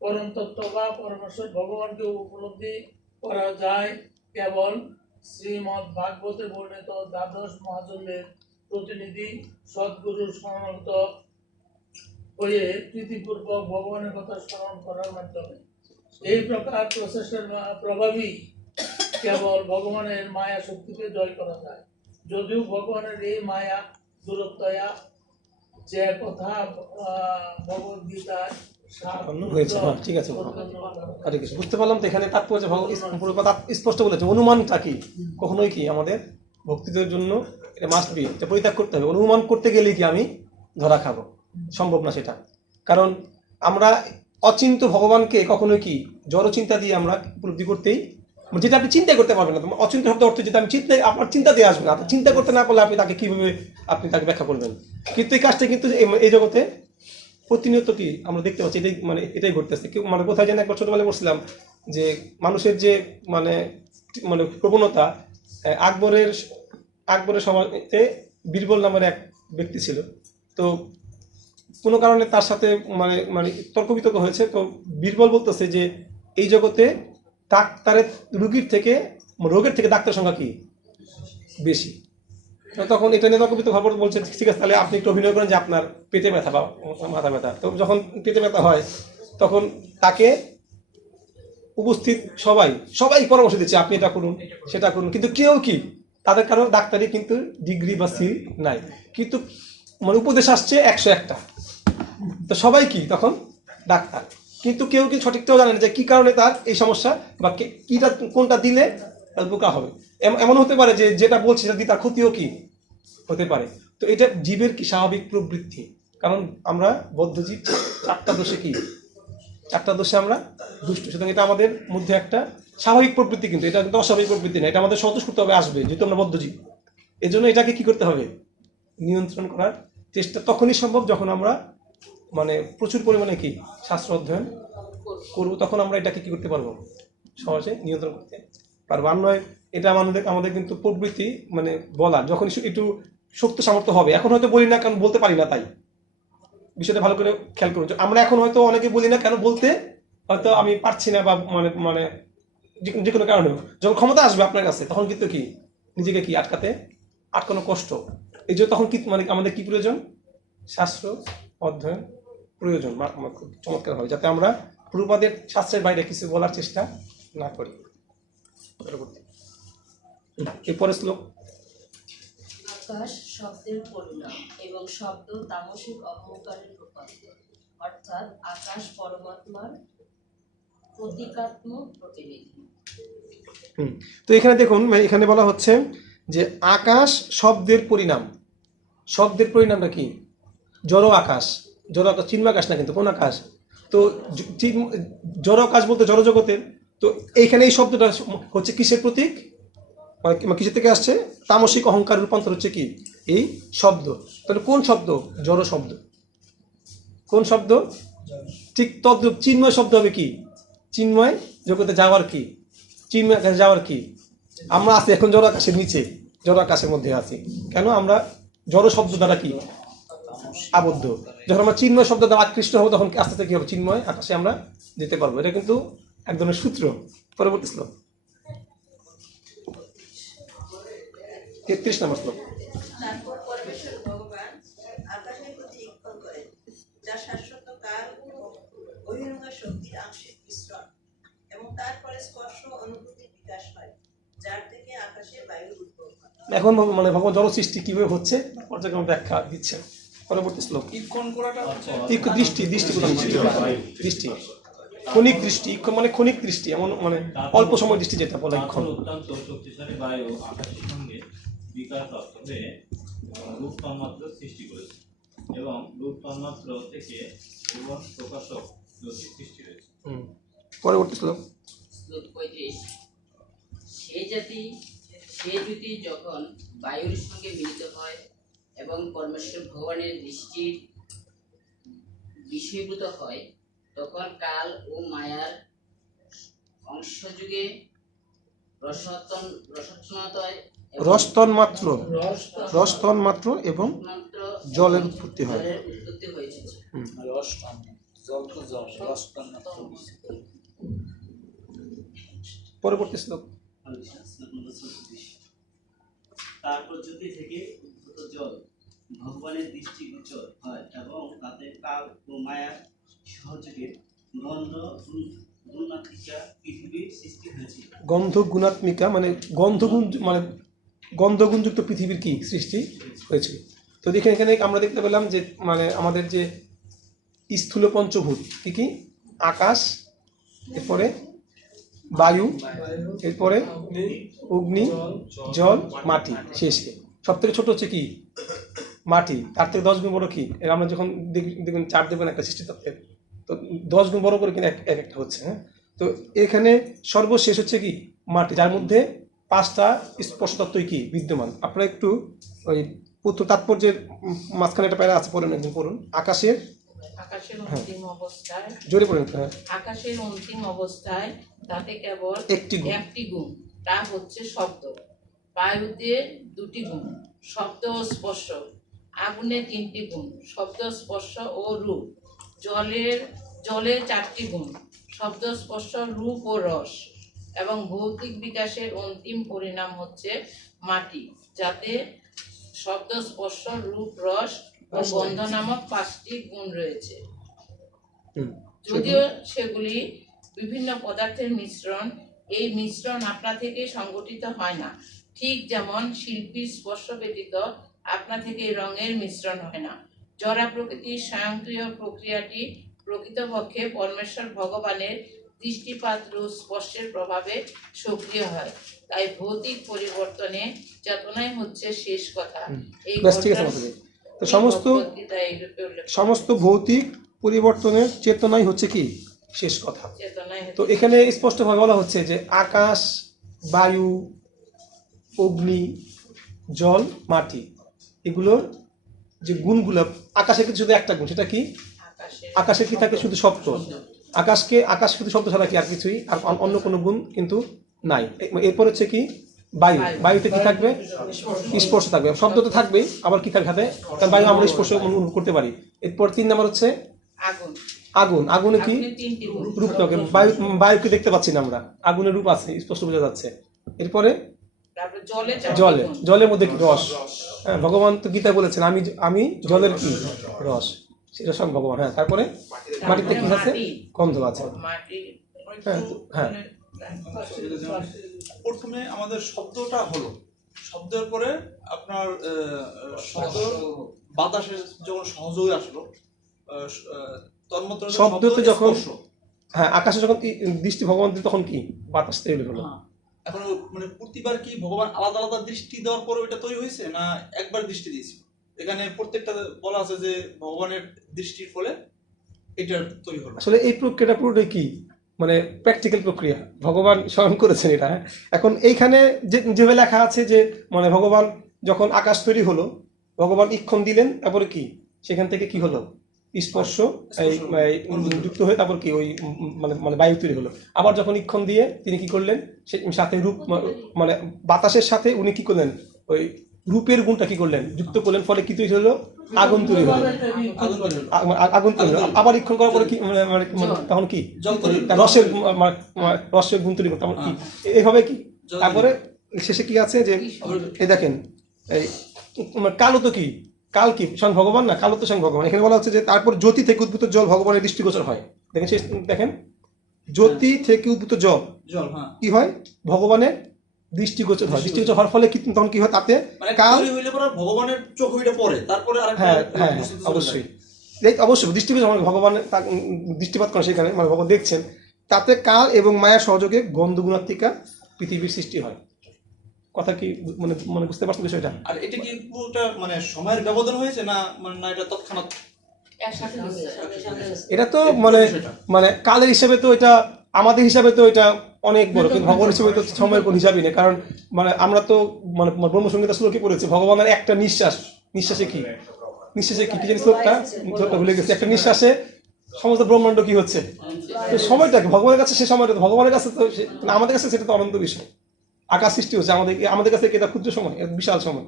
পরম তত্ত্ব বা পরমেশ্বর ভগবানকে উপলব্ধি করা যায় কেবল শ্রীমদ্ ভাগবতে বর্ণিত দ্বাদশ মহাজনের প্রতিনিধি সদ্গুরুর শরণাগত হয়ে প্রীতিপূর্বক ভগবানের কথা স্মরণ করার মাধ্যমে। এই প্রকার প্রচেষ্টার প্রভাবই কেবল ভগবানের মায়া শক্তিকে জয় করা যায়। যদিও ভগবানের এই মায়া দূরত্বয়া যে কথা ভগবদ গীতায় ঠিক আছে, বুঝতে পারলাম। তো এখানে তাৎপর্য স্পষ্ট বলেছে অনুমানটা কি কখনোই কি আমাদের ভক্তিদের জন্য এটা মাস্ট বি, এটা পরিত্যাগ করতে হবে। অনুমান করতে গেলে কি আমি ধরা খাবো, সম্ভব না সেটা। কারণ আমরা অচিন্ত ভগবানকে কখনোই কি জড় চিন্তা দিয়ে আমরা উপলব্ধি করতেই, যেটা আপনি চিন্তা করতে পারবেন না। অচিন্ত শব্দ অর্থ যেটা আমি চিন্তা, আপনার চিন্তা দিয়ে আসবে না, চিন্তা করতে না পারলে আপনি তাকে কিভাবে আপনি তাকে ব্যাখ্যা করবেন। কিন্তু এই কাজটা কিন্তু এই জগতে প্রতিনিয়ত কি আমরা দেখতে পাচ্ছি, এটাই মানে এটাই ঘটতেছে। কেউ মানে কোথায় যেন একবার ছোটবেলায় বলছিলাম যে মানুষের যে মানে মানে প্রবণতা, আকবরের সময়তে বীরবল নামের এক ব্যক্তি ছিল। তো কোনো কারণে তার সাথে মানে মানে তর্ক বিতর্ক হয়েছে। তো বীরবল বলতেছে যে এই জগতে ডাক্তারের রোগের থেকে ডাক্তারের সংখ্যা কি বেশি। তখন এটা নিয়ে তর্ক বিতর্ক হওয়ার পর বলছে ঠিক আছে, তাহলে আপনি একটু অভিনয় করেন যে আপনার পেটে ব্যথা বা মাথা ব্যথা। তো যখন পেটে ব্যথা হয় তখন তাকে উপস্থিত সবাই পরামর্শ দিচ্ছে আপনি এটা করুন সেটা করুন, কিন্তু কেউ কি তাদের কারো ডাক্তারি কিন্তু ডিগ্রি বা সিল নাই, কিন্তু মানে উপদেশ আসছে 101টা। তো সবাই কি তখন ডাক্তার, কিন্তু কেউ কি সঠিকটাও জানে না যে কি কারণে তার এই সমস্যা বা কিটা কোনটা দিলে তার বোকা হবে। এমন হতে পারে যে যেটা বলছে সেটা দিয়ে তার ক্ষতিও কি হতে পারে। তো এটা জীবের কি স্বাভাবিক প্রবৃত্তি, কারণ আমরা বদ্ধজীব, 4টা দোষে আমরা দুষ্ট। সুতরাং এটা আমাদের মধ্যে একটা স্বাভাবিক প্রবৃত্তি, কিন্তু এটা কিন্তু অস্বাভাবিক প্রবৃত্তি না, এটা আমাদের স্বতঃস্ফূর্তভাবে আসবে যেহেতু আমরা বদ্ধজীব। এই জন্য এটাকে কি করতে হবে? নিয়ন্ত্রণ করার চেষ্টা তখনই সম্ভব যখন আমরা মানে প্রচুর পরিমাণে কি শাস্ত্র অধ্যয়ন করবো, তখন আমরা এটাকে কি করতে পারবো? সহজে নিয়ন্ত্রণ করতে পারবো। আর নয় এটা আমাদের কিন্তু প্রবৃত্তি মানে বলার যখন একটু শক্তি সামর্থ্য হবে। এখন হয়তো বলি না কারণ বলতে পারি না, তাই বিষয়টা ভালো করে খেয়াল করুন। আমরা এখন হয়তো অনেকে বলি না কেন? বলতে হয়তো আমি পারছি না বা মানে মানে যে কোনো কারণে যখন ক্ষমতা আসবে আপনার কাছে তখন কিন্তু কি নিজেকে কি আটকানো কষ্ট। এই জন্য তখন কি মানে আমাদের কি প্রয়োজন? শাস্ত্র অধ্যয়ন প্রয়োজন। আমার খুব চমৎকার হয় যাতে আমরা পূর্বপাদের শাস্ত্রের বাইরে কিছু বলার চেষ্টা না করি। এরপরে শ্লোক। আকাশ শব্দের পরিণাম এবং শব্দ তামসিক অহংকারের রূপান্তর, অর্থাৎ আকাশ পরমাত্মার প্রতীকাত্মক প্রতিনিধি। তো এখানে দেখুন এখানে বলা হচ্ছে যে আকাশ শব্দের পরিণাম। শব্দের পরিণামটা কি? জড় আকাশ। জড় আকাশ চিন্ময় আকাশ না, কিন্তু কোন আকাশ? তো জড় আকাশ বলতে জড় জগতের। তো এইখানে এই শব্দটা হচ্ছে কিসের প্রতীক? কিসের থেকে আসছে? তামসিক অহংকার রূপান্তর হচ্ছে কি এই শব্দ। তাহলে কোন শব্দ? জড় শব্দ। কোন শব্দ? ঠিক তদ্রূপ চিন্ময় শব্দ হবে কি? চিন্ময় জগতে যাওয়ার কি? চিন্ময় আকাশে যাওয়ার কি? আমরা আছি এখন জড় আকাশের নিচে, জড় আকাশের মধ্যে আছি। কেন? আমরা জড় শব্দ দ্বারা কি আবদ্ধ। যখন আমরা চিন্ময় শব্দ দ্বারা আকৃষ্ট হবো তখন আস্তে আস্তে কি হবে? চিন্ময় আকাশে আমরা যেতে পারবো। এটা কিন্তু এক ধরনের সূত্র। পরবর্তী শ্লোক 33 নম্বর শ্লোক। তারপর পরমেশ্বর ভগবান আকাশের প্রতি ইক্ষণ করেন, যা শাশ্বত কাল ও বহিরঙ্গা শক্তির আংশিক মিশ্রণ, এবং তারপরে স্পর্শ অনুভূতির বিকাশ হয়, যার থেকে আকাশের বায়ুর উদ্ভব হয়। এখন মানে ভগবান জড় সৃষ্টি কিভাবে হচ্ছে পর্যায়ক্রমে ব্যাখ্যা দিচ্ছেন। পরবর্তী শ্লোক। দৃষ্টি ক্ষণিক দৃষ্টি। মানে ক্ষণিক দৃষ্টি, এমন মানে অল্প সময় দৃষ্টি যেটা বলে ক্ষণ। অত্যন্ত শক্তিশালী বায়ু আকাশের সঙ্গে বিকারপ্রাপ্ত হয়ে রূপ তন্মাত্র সৃষ্টি করেছে, এবং রূপ তন্মাত্র থেকে ভুবন প্রকাশক জ্যোতির সৃষ্টি হয়েছে। পরবর্তী শ্লোক। শ্লোক 35। সে জ্যোতি যখন বায়ুর সঙ্গে মিলিত হয় এবং পরমেশ্বর ভগবানের দৃষ্টির বিষয়ভূত হয়, তখন কাল ও মায়ার অংশযুগে রসতন মাত্র এবং জলের উৎপত্তি হয়। পরবর্তী শ্লোক। তারপর জ্যোতি থেকে উদ্ভূত জল ভগবানের দৃষ্টিগোচর হয় এবং তাতে কাল ও মায়ার সহযোগে গন্ধ গুণাত্মিকা পৃথিবীর সৃষ্টি হয়েছিল। গন্ধ গুণাত্মিকা মানে গন্ধগুণযুক্ত পৃথিবীর কি সৃষ্টি হয়েছিল। তো দেখেন এখানে আমরা দেখতে পেলাম যে মানে আমাদের যে স্থূল পঞ্চভূত কি কি? আকাশ, এরপরে বায়ু, এরপরে অগ্নি, জল, মাটি, শেষে সব থেকে ছোট হচ্ছে কি? মাটি। তার থেকে 10 গুণ বড় কি? আমরা যখন দেখবেন চার দেখবেন একটা সৃষ্টি তত্ত্বের, তো 10 গুণ বড় করে কিন্তু এক একটা হচ্ছে। হ্যাঁ, তো এখানে সর্বশেষ হচ্ছে কি? মাটি, যার মধ্যে 5টা স্পর্শ তত্ত্বই কি বিদ্যমান। আপনারা একটু ওই পুত্র তাৎপর্যের মাঝখানে একটা প্যারা আছে, পড়ুন, একদিন পড়ুন। আকাশের অন্তিম অবস্থায়, জোরে পড়ুন। আকাশের অন্তিম অবস্থায় তাতে কেবল একটি গুণ, তা হচ্ছে শব্দ। বায়ুতে 2টি গুণ, শব্দ ও স্পর্শ। আগুনে 3টি গুণ, শব্দ, স্পর্শ ও রূপ। জলে 4টি গুণ, শব্দ, স্পর্শ, রূপ ও রস। এবং ভৌতিক বিকাশের অন্তিম পরিণাম হচ্ছে মাটি, যাতে শব্দ, স্পর্শ, রূপ, রস ও গন্ধ নামক 5টি গুণ রয়েছে। যদিও সেগুলি বিভিন্ন পদার্থের মিশ্রণ, এই মিশ্রণ আপনা থেকে সংগঠিত হয় না। ঠিক যেমন শিল্পীর স্পর্শ ব্যতীত আপনা থেকে রঙের মিশ্রণ হয় না। জড়া প্রকৃতির স্বয়ংক্রিয় প্রক্রিয়াটি প্রকৃতপক্ষে পরমেশ্বর ভগবানের দৃষ্টিপাত রূপ স্পর্শের প্রভাবে সক্রিয় হয়। তাই ভৌতিক পরিবর্তনে চেতনাই হচ্ছে শেষ কথা। সমস্ত ভৌতিক পরিবর্তনের চেতনাই হচ্ছে কি? শেষ কথা। তো এখানে স্পষ্টভাবে বলা হচ্ছে যে আকাশ, বায়ু, অগ্নি, জল, মাটি, এগুলোর যে গুণগুলো, আকাশের কিন্তু শুধু একটা গুণ, সেটা কি? আকাশের কি থাকে? শুধু শব্দ। আকাশ শুধু শব্দ ছাড়া কি আর কিছুই, আর অন্য কোনো গুণ কিন্তু নাই। এরপর হচ্ছে কি? বায়ু। বায়ুতে কি থাকবে? স্পর্শ থাকবে। শব্দ তো থাকবেই, আবার কি থাকবে? কারণ বায়ু আমরা স্পর্শ অনুভব করতে পারি। এরপর 3 নম্বর হচ্ছে আগুন, আগুনে কি আগুনে 3টি রূপ। রূপ থাকে, বায়ুকে দেখতে পাচ্ছি না আমরা, আগুনের রূপ আছে স্পষ্ট বোঝা যাচ্ছে। এরপরে তারপরে জলে জলের মধ্যে কি রস, হ্যাঁ ভগবান তো গীতা বলেছেন আমি জলের কি রস, সেটা সব ভগবান। হ্যাঁ তারপরে মাটিতে কি আছে, গন্ধ আছে। হ্যাঁ প্রথমে আমাদের শব্দটা হলো, শব্দের পরে আপনার শব্দ বাতাসে যখন সহযোগী আসলো, তন্মাত্রা শব্দতে যখন, হ্যাঁ আকাশে যখন দৃষ্টি ভগবান দিল তখন কি বাতাস তৈরি হলো। এখন মানে প্রতিবার কি ভগবান আলাদা আলাদা দৃষ্টি দেওয়ার পরে ওইটা তৈরি হয়েছে, না একবার দৃষ্টি দিয়েছিল? এখানে প্রত্যেকটা বলা আছে যে ভগবানের দৃষ্টির ফলে এটা তৈরি হলো। আসলে এই প্রক্রিয়াটা পুরোটাই কি মানে প্র্যাকটিক্যাল প্রক্রিয়া, ভগবান স্বয়ং করেছেন এটা। এখন এইখানে যেভাবে লেখা আছে যে মানে ভগবান যখন আকাশ তৈরি হলো, ভগবান ইক্ষণ দিলেন, তারপরে কি সেখান থেকে কি হলো স্পর্শ যুক্ত হয়ে তারপর কি ওই মানে বায়ু তৈরি হলো। আবার যখন ইক্ষণ দিয়ে তিনি কি করলেন, সে সাথে রূপ মানে বাতাসের সাথে উনি কি করলেন, ওই রূপের গুণটা কি করলেন যুক্ত করলেন, ফলে কি তৈরি হলো, আগুন তৈরি হলো। আগুন তৈরি হলো, আবার ইক্ষণ করার পরে কি তখন কি রসের গুণ তৈরি হলো, তখন কি এইভাবে কি। তারপরে শেষে কি আছে যে এই দেখেন এই কালো তো কি, কাল কি স্বয়ং ভগবান না, কালো তো স্বয়ং ভগবান। এখানে বলা হচ্ছে যে তারপর জ্যোতি থেকে উদ্ভূত জল ভগবানের দৃষ্টিগোচর হয়। দেখেন দেখেন জ্যোতি থেকে উদ্ভূত জল কি হয়, ভগবানের দৃষ্টিগোচর হয়। দৃষ্টিগোচর হওয়ার ফলে কি তখন কি হয়, তাতে কাল ভগবানের চোখ হইটা পড়ে, তারপরে হ্যাঁ হ্যাঁ অবশ্যই অবশ্যই দৃষ্টিগোচর মানে ভগবান দৃষ্টিপাত করেন সেখানে, মানে ভগবান দেখছেন, তাতে কাল এবং মায়া সহযোগে গন্ধগুণাত্মিকা পৃথিবীর সৃষ্টি হয়। কথা কি মানে মানে বুঝতে পারছেন বিষয়টা? আর এটা কি পুরোটা মানে সময়ের ব্যবধান হয়েছে, না মানে না এটা তৎক্ষণাৎ? এটা তো মানে মানে কালের হিসাবে তো এটা, আমাদের হিসাবে তো এটা অনেক বড়, কিন্তু ভগবান হিসেবে তো সময়ের কোন হিসাবই নেই। কারণ মানে আমরা তো মানে ব্রহ্মসংহিতা শ্লোকে পড়েছি, ভগবানের একটা নিঃশ্বাসে কি কি জানি শ্লোকটা ভুলে গেছে, একটা নিঃশ্বাসে সমস্ত ব্রহ্মাণ্ড কি হচ্ছে। তো সময়টা কি ভগবানের কাছে, সে সময়টা ভগবানের কাছে তো আমাদের কাছে সেটা তো অনন্ত বিষয়। আকাশ সৃষ্টি হচ্ছে আমাদের কাছে এটা ক্ষুদ্র সময়, বিশাল সময়।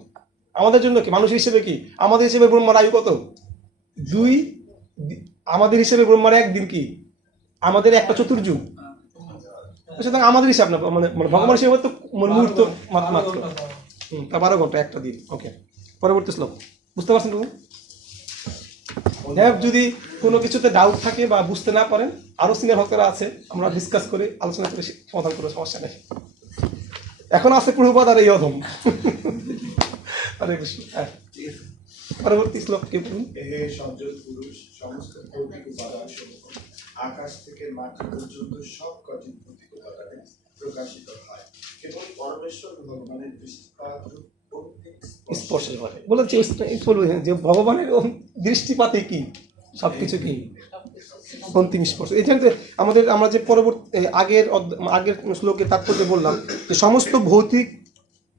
আমাদের জন্য কি মানুষ হিসেবে কি, আমাদের হিসেবে ব্রহ্মার আয়ু কত, 2, আমাদের হিসেবে ব্রহ্মার একদিন কি আমাদের একটা চতুর্যুগ। সুতরাং আমাদের হিসাব না, মানে ভগবান হিসেবে তো মুহূর্ত মাত্র, তা 12 ঘন্টা একটা দিন। ওকে, পরবর্তী শ্লোক বুঝতে পারছেন তুমি? যদি কোনো কিছুতে ডাউট থাকে বা বুঝতে না পারেন, আরো সিনিয়র ভক্তরা আছে, আমরা ডিসকাস করে আলোচনা করে সমাধান করে, সমস্যা নেই। এখন আছে প্রভুপাদ আর এই অধম। হরে কৃষ্ণ। পরবর্তী শ্লোক কে বলুন? হে সজ্জন পুরুষ, সমস্ত ভৌতিক উপাদান আকাশ থেকে মাটি পর্যন্ত সব কঠিন ভৌতিক উপাদানে প্রকাশিত হয়, কেবল পরমেশ্বর ভগবানের দৃষ্টিপাত স্পর্শের ফলে বলেছি যে ভগবানের দৃষ্টিপাতে কি সবকিছু কি অন্তিম স্পর্শ। এই জন্য আমরা যে পরবর্তী আগের শ্লোকে তাৎপর্য বললাম যে সমস্ত ভৌতিক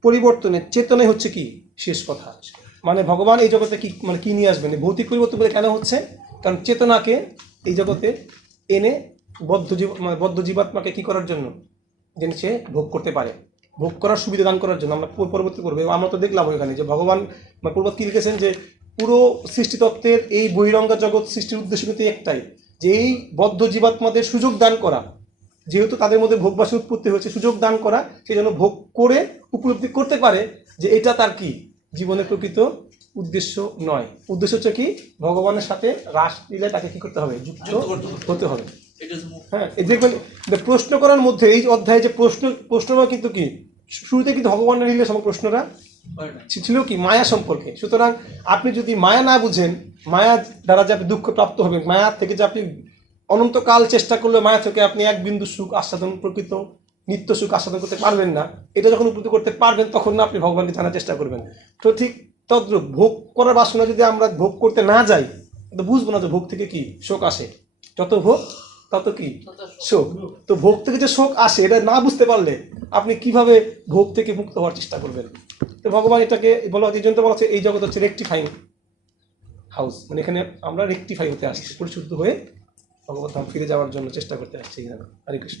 পরিবর্তনের চেতনাই হচ্ছে কি শেষ কথা। মানে ভগবান এই জগতে কি মানে কি নিয়ে আসবেন, ভৌতিক পরিবর্তন কেন হচ্ছে, কারণ চেতনাকে এই জগতে এনে বদ্ধ জীবাত্মাকে কি করার জন্য, যেন সে ভোগ করতে পারে, ভোগ করার সুবিধা দান করার জন্য। আমরা পরবর্তী করবো, আমরা তো দেখলাম ওইখানে যে ভগবান পূর্বত কি লিখেছেন যে পুরো সৃষ্টিতত্ত্বের এই বহিরঙ্গা জগৎ সৃষ্টির উদ্দেশ্য কিন্তু একটাই, যে এই বদ্ধ জীবাত্মাদের সুযোগ দান করা, যেহেতু তাদের মধ্যে ভোগবাসী উৎপত্তি হয়েছে, সুযোগ দান করা, সেই জন্য ভোগ করে উপলব্ধি করতে পারে যে এটা তার কি জীবনের প্রকৃত উদ্দেশ্য নয়। উদ্দেশ্য হচ্ছে কি ভগবানের সাথে রাস দিলে তাকে কি করতে হবে, যুক্ত হতে হবে। হ্যাঁ, এই দেখবেন প্রশ্ন করার মধ্যে এই অধ্যায়ে যে প্রশ্নটা কিন্তু কি শুরুতে কিন্তু ভগবানের রিলেশন প্রশ্নটা ছিল কি মায়া সম্পর্কে। সুতরাং আপনি যদি মায়া না বুঝেন, মায়া দ্বারা যে আপনি দুঃখ প্রাপ্ত হবেন, মায়া থেকে যে আপনি অনন্তকাল চেষ্টা করলে মায়া থেকে আপনি এক বিন্দু সুখ আস্বাদন, প্রকৃত নিত্য সুখ আস্বাদন করতে পারবেন না, এটা যখন উপলব্ধি করতে পারবেন তখন না আপনি ভগবানকে জানার চেষ্টা করবেন। তো ঠিক তদ্রূপ ভোগ করার বাসনা যদি আমরা ভোগ করতে না যাই, তো বুঝবো না যে ভোগ থেকে কি শোক আসে। যত ভোগ তত কি শোক। তো ভোগ থেকে যে শোক আসে এটা না বুঝতে পারলে আপনি কিভাবে ভোগ থেকে মুক্ত হওয়ার চেষ্টা করবেন। তো ভগবান এটাকে বলা হয়, এই জন্য বলা হচ্ছে এই জগৎ হচ্ছে রেকটিফাইং হাউস, মানে এখানে আমরা রেকটিফাই হতে আসছি, পরিশুদ্ধ হয়ে ভগবত ধাম ফিরে যাওয়ার জন্য চেষ্টা করতে আসছি। হরে কৃষ্ণ।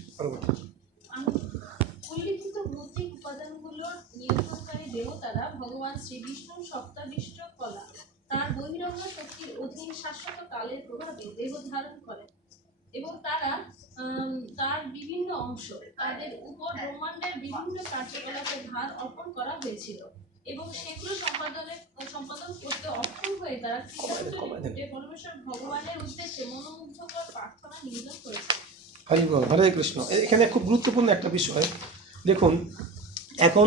উল্লিখিত ভৌতিক উপাদানগুলোর নিয়ন্ত্রণকারী দেবতারা ভগবান শ্রীবিষ্ণুর সপ্তাবিষ্ট কলা, তার বহিরঙ্গ শক্তির অধীন শাশ্বত কালের প্রভাবে দেহ ধারণ করেন। এবং তারা তার বিভিন্ন অংশ তাদের উপর ব্রহ্মাণ্ডের বিভিন্ন কার্যকলাপের ভার অর্পণ করা হয়েছিল এবং সেগুলো সম্পাদন করতে অক্ষম হয়ে তারা কৃতাঞ্জলি পরমেশ্বর ভগবানের উদ্দেশ্যে মনোমুগ্ধকর প্রার্থনা নিবেদন করেছে। হরি বল, হরে কৃষ্ণ। এখানে খুব গুরুত্বপূর্ণ একটা বিষয় দেখুন, এখন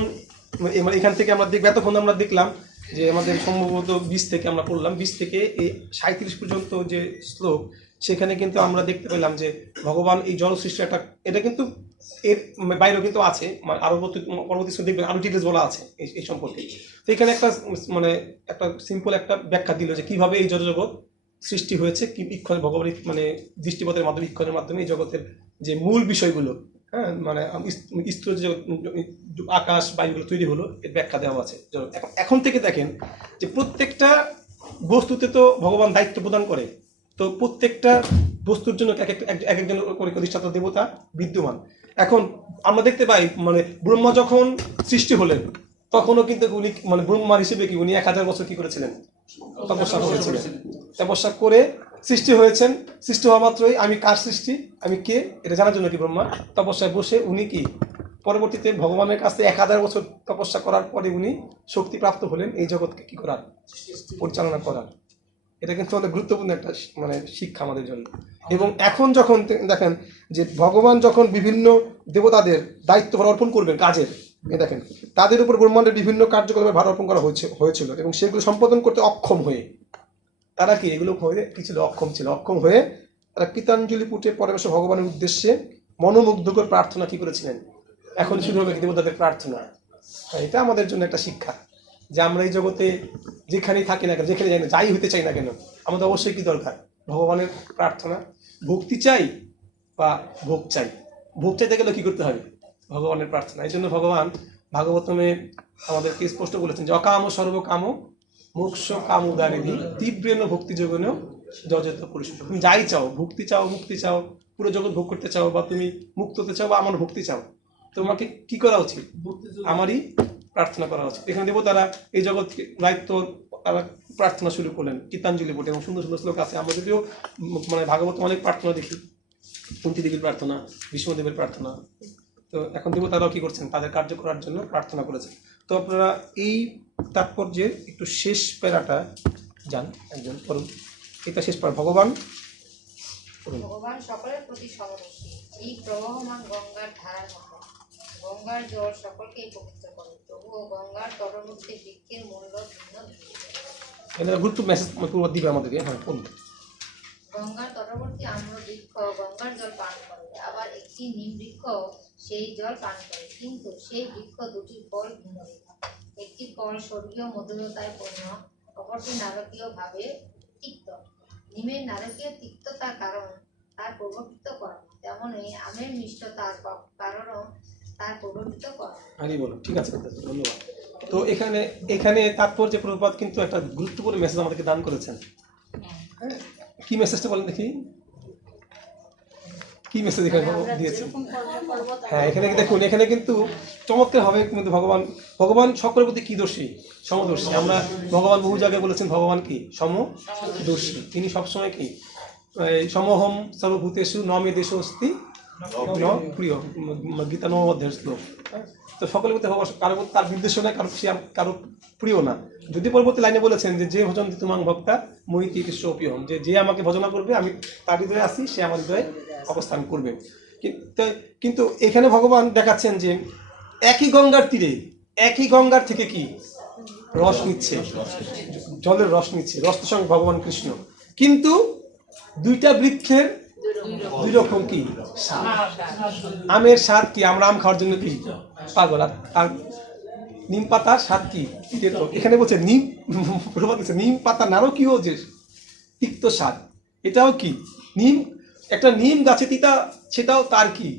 এখান থেকে আমরা দেখব, এতক্ষণ আমরা দেখলাম যে আমাদের সম্ভবত 20 থেকে আমরা পড়লাম, 20 থেকে এই 37 পর্যন্ত যে শ্লোক, সেখানে কিন্তু আমরা দেখতে পেলাম যে ভগবান এই জল সৃষ্টি একটা, এটা কিন্তু এর বাইরেও কিন্তু আছে, আরো পরবর্তী দেখবেন আরো ডিটেলস বলা আছে এই সম্পর্কে। তো এখানে একটা একটা সিম্পল একটা ব্যাখ্যা দিল যে কিভাবে এই জড়জগৎ সৃষ্টি হয়েছে, কি ইক্ষণ ভগবানের দৃষ্টিপথের মাধ্যমে, ইক্ষণের মাধ্যমে এই জগতের যে মূল বিষয়গুলো, হ্যাঁ, স্থূল যে আকাশ বায়ুগুলো তৈরি হলো, এর ব্যাখ্যা দেওয়া আছে। এখন থেকে দেখেন যে প্রত্যেকটা বস্তুতে তো ভগবান দায়িত্ব প্রদান করে, তো প্রত্যেকটা বস্তুর জন্য এক একজন করে অধিষ্ঠাতা দেবতা বিদ্যমান। এখন আমরা দেখতে পাই ব্রহ্মা যখন সৃষ্টি হলেন তখনও কিন্তু উনি ব্রহ্মার হিসেবে কি উনি 1000 বছর কি করেছিলেন, তপস্যা করেছিলেন। তপস্যা করে সৃষ্টি হয়েছেন। সৃষ্টি হওয়া মাত্রই আমি কার সৃষ্টি, আমি কে, এটা জানার জন্য কি ব্রহ্মা তপস্যায় বসে উনি কি পরবর্তীতে ভগবানের কাছে 1000 বছর তপস্যা করার পরে উনি শক্তি প্রাপ্ত হলেন এই জগৎকে কি করার, পরিচালনা করার। এটা কিন্তু অনেক গুরুত্বপূর্ণ একটা শিক্ষা আমাদের জন্য। এবং এখন যখন দেখেন যে ভগবান যখন বিভিন্ন দেবতাদের দায়িত্ব ভার অর্পণ করবেন কাজের, দেখেন তাদের উপর ব্রহ্মাণ্ডের বিভিন্ন কার্যকলাপে ভার অর্পণ করা হয়েছিল এবং সেগুলো সম্পাদন করতে অক্ষম হয়ে তারা কি এগুলো হয়ে কি ছিল, অক্ষম হয়ে তারা কৃতাঞ্জলি পুটে পরমেশ্বর ভগবানের উদ্দেশ্যে মনোমুগ্ধকর প্রার্থনা কি করেছিলেন। এখন শুরু হবে দেবতাদের প্রার্থনা। এটা আমাদের জন্য একটা শিক্ষা যে আমরা এই জগতে যেখানেই থাকি না কেন, যেখানে যাই না, যাই হতে চাই না কেন, আমাদের অবশ্যই কি দরকার, ভগবানের প্রার্থনা। ভক্তি চাই বা ভোগ চাই, ভোগ চাইতে গেলে কি করতে হবে, ভগবানের প্রার্থনা। এই জন্য ভগবান ভাগবতমে আমাদেরকে স্পষ্ট বলেছেন যে অকাম সর্বকাম মোক্ষ কাম উদারিণী তীব্রেণ ভক্তি যোগেন যজেত পুরুষ। তুমি যাই চাও, ভক্তি চাও, মুক্তি চাও, পুরো জগৎ ভোগ করতে চাও, বা তুমি মুক্ত হতে চাও, বা আমার ভক্তি চাও, তোমাকে কি করা উচিত, আমারই প্রার্থনা করা উচিত। এখানে দেবতারা এই জগৎকে দায়িত্ব তারা প্রার্থনা শুরু করলেন কীর্তাঞ্জলি বটে, এবং সুন্দর সুন্দর শ্লোক আছে। আমরা যদিও ভাগবত অনেক প্রার্থনা দেখি, কুন্তী দেবীর প্রার্থনা, ভীষ্মদেবের প্রার্থনা। তো এখন দেবতারাও কি করছেন, তাদের কার্য করার জন্য প্রার্থনা করেছেন। তো আপনারা এই তাৎপর্যের একটু শেষ প্যারাটা যান, একজন করুন, এটা শেষ প্যারা। ভগবান সকলের প্রতি সমদর্শী, এই প্রবহমান গঙ্গার ধারার মতো গঙ্গার জল সকলকেই পবিত্র করে, তবুও গঙ্গার তটবর্তী বৃক্ষের মূল্য ভিন্ন ভিন্ন। গুরুত্ব মেসেজ দিবে আমাদেরকে। হ্যাঁ, গঙ্গার তটবর্তী আম্র বৃক্ষ গঙ্গার জল পান করে, আবার একটি নিম বৃক্ষ সেই জল পান করে, কিন্তু সেই বৃক্ষ দুটির ফল ভিন্ন ভিন্ন। একটি ফল স্বর্গীয় মধুরতায় পূর্ণ, অপরটি নারকীয় ভাবে তিক্ত। নিমের নারকীয় তিক্ততার কারণ তার প্রবর্তিত করা, তেমনই আমের মিষ্টতার কারণও তার প্রবর্তিত করা। ঠিক আছে, ধন্যবাদ। তো এখানে তাৎপর্য প্রভুপাদ কিন্তু একটা গুরুত্বপূর্ণ মেসেজ আমাদেরকে দান করেছেন। কি মেসেজটা বলেন দেখি, কি মেসেজ এখানে দিয়েছেন? হ্যাঁ, এখানে দেখুন, এখানে কিন্তু চমৎকার হবে কিন্তু ভগবান সকলের প্রতি কি দর্শী, সমদর্শী। আমরা ভগবান বহু জায়গায় বলেছেন ভগবান কি সমদর্শী, তিনি সবসময় কি সমহম সর্বভূতেষু ন মে দেশ অস্তি ন প্রিয়, গীতা 9 অধ্যায়ের শ্লোক। তো সকলের প্রতি কারো তার বিদ্বেষ না, কারো প্রিয় না। যদি পরবর্তী লাইনে বলেছেন যে ভজন তুমাং ভক্তা মহিতি কৃষ্ণপ্রিয়ম, যে আমাকে ভজনা করবে আমি তার হৃদয়ে আসি, সে আমার হৃদয়ে অবস্থান করবে। কিন্তু এখানে ভগবান দেখাচ্ছেন যে একই গঙ্গার তীরে, একই গঙ্গার থেকে কি রস নিচ্ছে, জলের রস নিচ্ছে, রসের সঙ্গে ভগবান কৃষ্ণ, কিন্তু দুইটা বৃক্ষের দুই রকম কি স্বাদ। আমের স্বাদ কি, আমরা আম খাওয়ার জন্য কি পাগল, আর নিম পাতার স্বাদ কি, এখানে বলছে নিম পাতা নারকীয় যে তিক্ত স্বাদ, এটাও কি নিম, একটা নিম গাছে তিতা, সেটাও তার কি,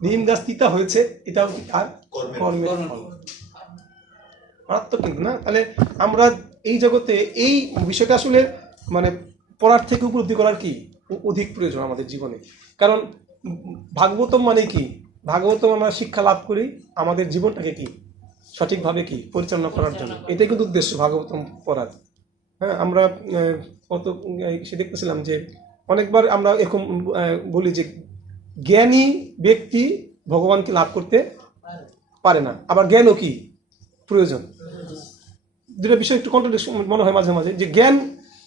নিম গাছ তিতা হয়েছে, এটাও তার কর্মের ফল। মারাত্মক কিন্তু না। তাহলে আমরা এই জগতে এই বিষয়টা আসলে পড়ার থেকে উপলব্ধি করার কি অধিক প্রয়োজন আমাদের জীবনে। কারণ ভাগবতম মানে কি, ভাগবতম আমরা শিক্ষা লাভ করি আমাদের জীবনটাকে কি সঠিকভাবে কি পরিচালনা করার জন্য, এটাই কিন্তু উদ্দেশ্য ভাগবতম পড়ার। হ্যাঁ, আমরা কত সে দেখতেছিলাম যে অনেকবার আমরা এরকম বলি যে জ্ঞানী ব্যক্তি ভগবানকে লাভ করতে পারে না, আবার জ্ঞানও কি প্রয়োজন। দুটো বিষয় একটু কন্ট্রাডিকশন মনে হয় মাঝে মাঝে, যে জ্ঞান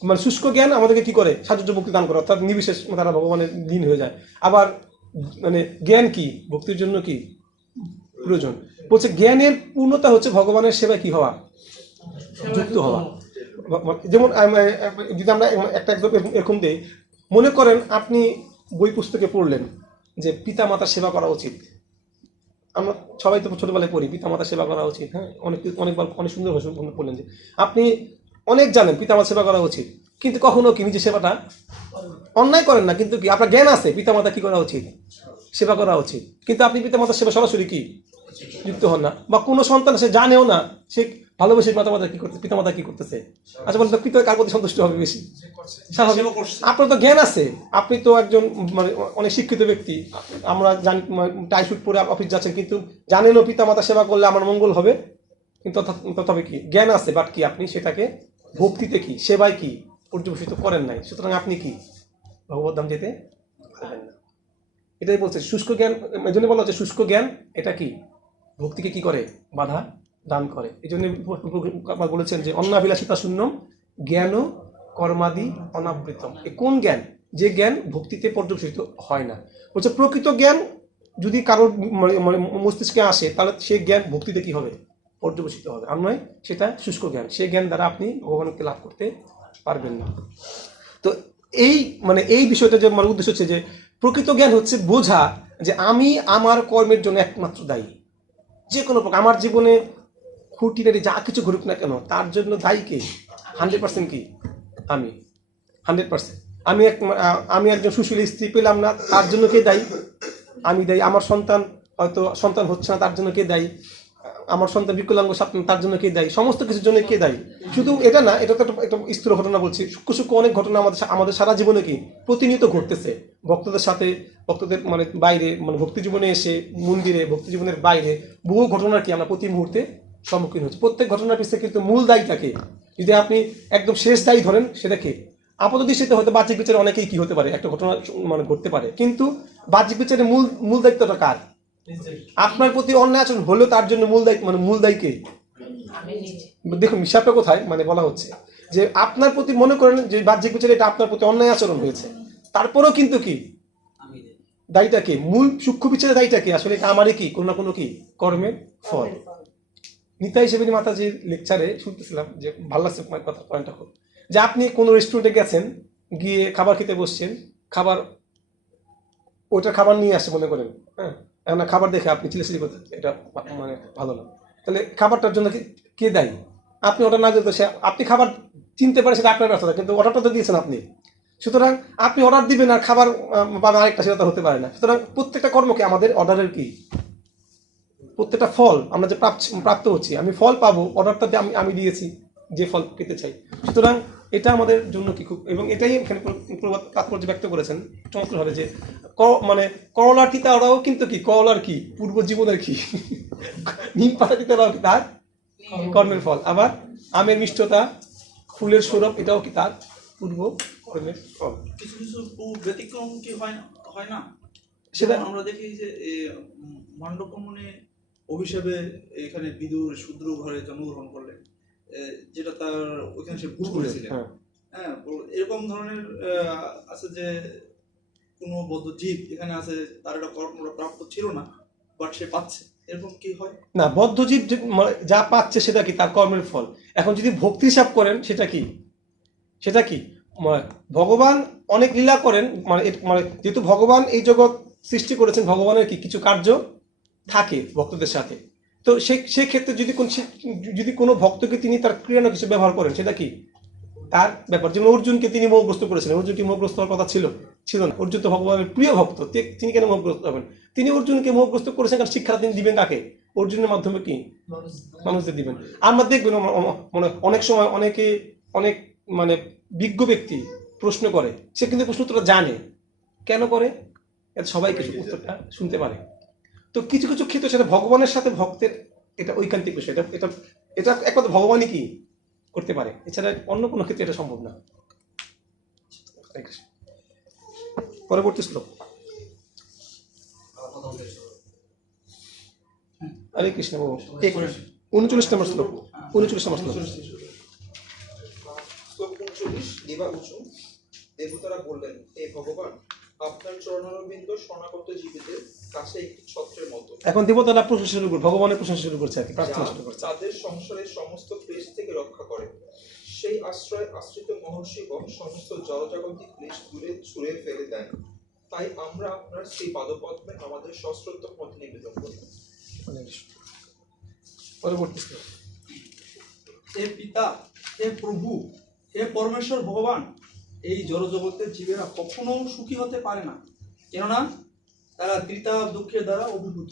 মানে শুষ্ক জ্ঞান আমাদেরকে কি করে সাহায্য মুক্তি দান করে, অর্থাৎ নির্বিশেষ তারা ভগবানের লীন হয়ে যায়। আবার মানে জ্ঞান কি ভক্তির জন্য কি প্রয়োজন, বলছে জ্ঞানের পূর্ণতা হচ্ছে ভগবানের সেবায় কি হওয়া, যুক্ত হওয়া। যেমন যদি আমরা একটা একদম এরকম দিই, মনে করেন আপনি বই পুস্তকে পড়লেন যে পিতা মাতার সেবা করা উচিত। আমরা সবাই তো ছোটবেলায় পড়ি পিতা মাতার সেবা করা উচিত, হ্যাঁ, অনেকবার অনেক সুন্দর ভাষা বললেন যে আপনি অনেক জানেন পিতা মাতার সেবা করা উচিত, কিন্তু কখনো কি নিজের সেবাটা অন্যায় করেন না, কিন্তু কি আপনার জ্ঞান আছে পিতা মাতা কি করা উচিত, সেবা করা উচিত, কিন্তু আপনি পিতা মাতার সেবা সরাসরি কি যুক্ত হন না, বা কোনো সন্তান সে জানেও না সে ভালোবেসে পিতামাতা কি করতে পিতামাতা কি করতেছে। আচ্ছা বলতে পিতা কার প্রতি সন্তুষ্ট হবে বেশি, স্বাভাবিক। আপনার তো জ্ঞান আছে, আপনি তো একজন মানে অনেক শিক্ষিত ব্যক্তি, আমরা জানি টাই শুট পরে অফিস যাচ্ছেন, কিন্তু জানেনও পিতামাতা সেবা করলে আমার মঙ্গল হবে, কিন্তু তথাপি কি জ্ঞান আছে, বাট কি আপনি সেটাকে ভক্তিতে কি সেবায় কি পর্যবেসিত করেন নাই, সুতরাং আপনি কি ভগবত ধাম যেতে পারবেন না। এটাই বলছে শুষ্ক জ্ঞান, এই জন্য বলা হচ্ছে শুষ্ক জ্ঞান এটা কি ভক্তিকে কি করে বাধা দান করে। এই জন্য বলেছেন যে অন্নাভিলাষিতা শূন্যম জ্ঞান কর্মাদি অনাবৃতম। এ কোন জ্ঞান, যে জ্ঞান ভক্তিতে পর্যবেসিত হয় না। বলছে প্রকৃত জ্ঞান যদি কারোর মস্তিষ্কে আসে তাহলে সেই জ্ঞান ভক্তিতে কি হবে পর্যবেসিত হবে, আর নয় সেটা শুষ্ক জ্ঞান, সেই জ্ঞান দ্বারা আপনি ভগবানকে লাভ করতে পারবেন না। তো এই মানে এই বিষয়টা যে আমার উদ্দেশ্য হচ্ছে যে প্রকৃত জ্ঞান হচ্ছে বোঝা যে আমি আমার কর্মের জন্য একমাত্র দায়ী। যে কোনো প্রকার আমার জীবনে খুঁটিনাটি যা কিছু ঘটুক না কেন তার জন্য দায়ী কে 100% কি আমি 100%। আমি একজন সুশীল স্ত্রী পেলাম না তার জন্য কে দায়ী, আমি দায়ী। আমার সন্তান হয়তো সন্তান হচ্ছে না তার জন্য কে দায়ী, আমার সন্তান বিকলাঙ্গ তার জন্য কে দায়ী, সমস্ত কিছুর জন্য কে দায়ী। শুধু এটা না, এটা তো একটা স্থূল ঘটনা বলছি, সূক্ষ্ম সূক্ষ্ম অনেক ঘটনা আমাদের সারা জীবনে কি প্রতিনিয়ত ঘটতেছে, ভক্তদের সাথে, ভক্তদের মানে বাইরে, মানে ভক্তি জীবনে এসে মন্দিরে, ভক্তি জীবনের বাইরে বহু ঘটনার কি আমরা প্রতি মুহূর্তে সম্মুখীন হচ্ছে। প্রত্যেক ঘটনার পিছনে কিন্তু মূল দায়ীটাকে যদি আপনি একদম শেষ দায়ী ধরেন সেটাকে আপাতত দৃষ্টিতে হয়তো বাহ্যিক বিচারে অনেকেই কি হতে পারে একটা ঘটনা মানে ঘটতে পারে, কিন্তু বাহ্যিক বিচারে মূল দায়িত্বটা কার? আপনার প্রতি অন্যায় আচরণ হলেও তার জন্য মূল দায়িত্ব মানে মূল দায়ী কে? দেখুন হিসাবটা কোথায় মানে বলা হচ্ছে যে আপনার প্রতি মনে করেন যে বাহ্যিক বিচারে এটা আপনার প্রতি অন্যায় আচরণ হয়েছে, তারপরেও কিন্তু কি দায়ীটা কে? মূল সূক্ষ্ম বিচারে দায়ীটা কে? আসলে এটা আমারই কি কোনো না কোনো কি কর্মের ফল। নিতাই সেবিনী মাতাজির লেকচারে শুনতেছিলাম যে ভালো লাগছে কথা পয়েন্টটা খুব, যে আপনি কোনো রেস্টুরেন্টে গেছেন, গিয়ে খাবার খেতে বসছেন, খাবার ওইটা খাবার নিয়ে আসছে মনে করেন, হ্যাঁ, এখন খাবার দেখে আপনি চিলেচিলি করতে এটা মানে ভালো না, তাহলে খাবারটার জন্য কে দায়ী? আপনি অর্ডার না দিতে, সে আপনি খাবার চিনতে পারে সেটা আপনার ব্যর্থতা, কিন্তু অর্ডারটা তো দিয়েছেন আপনি, সুতরাং আপনি অর্ডার দিবেন আর খাবার পাবে আরেকটা, সেটা তো হতে পারে না। সুতরাং প্রত্যেকটা কর্মকে আমাদের অর্ডারের কি প্রত্যেকটা ফল আমরা যে প্রাপ্ত হচ্ছি, আমি ফল পাবো, অর্ডারটাতে আমি দিয়েছি যে ফল পেতে চাই। সুতরাং এটা আমাদের জন্য কি খুব, এবং এটাই এখানে তাৎপর্য ব্যক্ত করেছেন চমৎকারভাবে যে মানে করলার তিতা ওরাও কিন্তু কি করলার কি পূর্ব জীবনের কি নিম পাতা তিতা ওরাও কি তার কর্মের ফল, আবার আমের মিষ্টতা ফুলের সৌরভ এটাও কি তার পূর্ব কর্মের ফল। কিছু কিছু ব্যতিক্রম কি হয় না সেটা আমরা দেখি যে মান্ডকমনে অভিশাপে এখানে বিদুর শূদ্র ঘরে জন্মগ্রহণ করলেন, যেটা তার ওইখানে সে ভুল করেছিলেন। হ্যাঁ, এরকম ধরনের আছে যে কোনো বদ্ধ জীব এখানে আছে, তার একটা কর্ম প্রাপ্ত ছিল না বাট সে পাচ্ছে, এরকম কি হয় না? বদ্ধ জীব যা পাচ্ছে সেটা কি তার কর্মের ফল। এখন যদি ভক্তি হিসাব করেন সেটা কি ভগবান অনেক লীলা করেন, মানে যেহেতু ভগবান এই জগৎ সৃষ্টি করেছেন, ভগবানের কি কিছু কার্য থাকে ভক্তদের সাথে, তো সেই ক্ষেত্রে যদি কোনো ভক্তকে তিনি তার ক্রিয়ানো কিছু ব্যবহার করেন সেটা কি তার ব্যাপার। যেমন অর্জুনকে তিনি মোহগ্রস্ত করেছিলেন, অর্জুন কি মোহগ্রস্ত হওয়ার কথা ছিল না? অর্জুন তো ভগবানের প্রিয় ভক্ত, তিনি কেন মোহগ্রস্ত হবেন? তিনি অর্জুনকে মোহগ্রস্ত করেছেন কারণ শিক্ষাটা তিনি দিবেন কাকে? অর্জুনের মাধ্যমে কি মানুষদের দিবেন। আমরা দেখবেন অনেক সময় অনেক মানে বিজ্ঞ ব্যক্তি প্রশ্ন করে, সে কিন্তু প্রশ্ন উত্তরটা জানে, কেন করে? সবাইকে উত্তরটা শুনতে পারে। তো কিছু কিছু ক্ষেত্রে সেটা ভগবানের সাথে ভক্তের এটা ঐকান্তিক বিষয়, এটা একমাত্র ভগবানই কি করতে পারে, এছাড়া অন্য কোনো ক্ষেত্রে এটা সম্ভব না। পরবর্তী শ্লোক। হরে কৃষ্ণ বাবু। 39 নম্বর শ্লোক। 39 নম্বর শ্লোক। শ্লোক 39 দেবা উচু দেবতারা বললেন, হে ভগবান, আপনার চরণারবিন্দ শরণাগত জীবীদের কাছে একটি ছত্রের মতো। এখন দেবতারা প্রশংসা শুরু করে, ভগবানের প্রশংসা শুরু করছে আর কি, প্রার্থনা শুরু করছে। তাদের সংসারের সমস্ত ক্লেশ থেকে রক্ষা করে। সেই আশ্রয় আশ্রিত মহর্ষিগণ সমস্ত জড়জাগতিক ক্লেশ দূরে ছুঁড়ে ফেলে দেন। তাই আমরা আপনার সেই পাদপদ্মে আমাদের সশ্রদ্ধ পথ নিবেদন করি। পরবর্তী শ্লোক। হে পিতা, হে প্রভু, হে পরমেশ্বর ভগবান, এই জড়জগতের জীবেরা কখনো সুখী হতে পারে না, কেননা তারা ত্রিতা দুঃখের দ্বারা অভিভূত।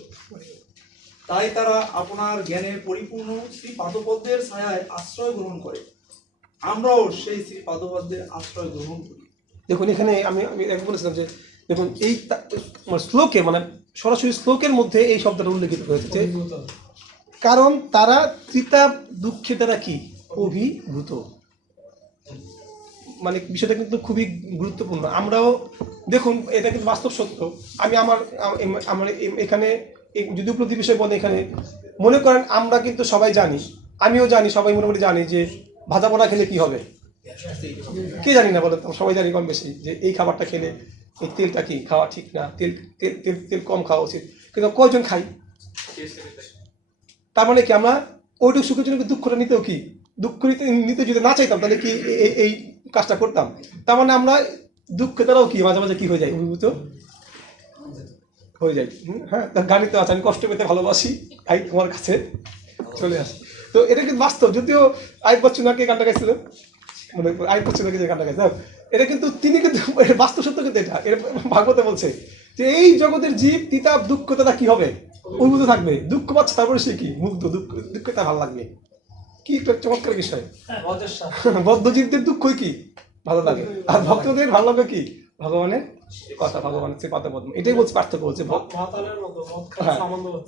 তাই তারা আপনার জ্ঞানে পরিপূর্ণ শ্রী পাদপদ্মের ছায়ায় আশ্রয় গ্রহণ করে। আমরাও সেই শ্রী পাদপদ্মের আশ্রয় গ্রহণ করি। দেখুন এখানে আমি বলেছিলাম যে দেখুন এই শ্লোকে মানে সরাসরি শ্লোকের মধ্যে এই শব্দটা উল্লেখিত হয়েছে যে কারণ তারা ত্রিতা দুঃখের দ্বারা কি অভিভূত। মানে বিষয়টা কিন্তু খুবই গুরুত্বপূর্ণ। আমরাও দেখুন এটা কিন্তু বাস্তব সত্য। আমি আমার এখানে যদি উপলব্ধি বিষয় বলে, এখানে মনে করেন আমরা কিন্তু সবাই জানি, আমিও জানি, সবাই মোটামুটি জানি যে ভাজা পোড়া খেলে কি হবে। কে জানি না বলে, সবাই জানি কম বেশি যে এই খাবারটা খেলে এই তেলটা কি খাওয়া ঠিক না, তেল তেল তেল তেল কম খাওয়া উচিত, কিন্তু কয়জন খাই? তার মানে কি আমরা ওইটুকু সুখের জন্য দুঃখটা নিতেও কি দুঃখ নিতে যদি না চাইতাম তাহলে কি এই কাজটা করতাম? তার মানে আমরা দুঃখ দ্বারাও কি মাঝে মাঝে কি হয়ে যায়, অভিভূত হয়ে যায়। হ্যাঁ, তার গানিতে আছে আমি কষ্ট পেতে ভালোবাসি, আই তোমার কাছে চলে আসি। তো এটা কিন্তু বাস্তব। যদিও আইব বচ্চন আগে গানটা গাইছিল, মনে আইব বচ্চন আগে যে গানটা গাইছে, এটা কিন্তু তিনি কিন্তু বাস্তব সত্য, কিন্তু এটা ভাগবতে বলছে যে এই জগতের জীব তিতাব দুঃখ তারা কি হবে, অভিভূত থাকবে। দুঃখ পাচ্ছে তারপরে সে কি মুগ্ধ, দুঃখ তার ভালো লাগবে। কি একটা চমৎকার বিষয়। বদ্ধজীবদের দুঃখই কি ভালো লাগে, আর ভক্তদের ভালো লাগে কি ভগবানের কথা, ভগবানের সে পাতা পদ্ম। এটাই বলছে, পার্থক্য বলছে।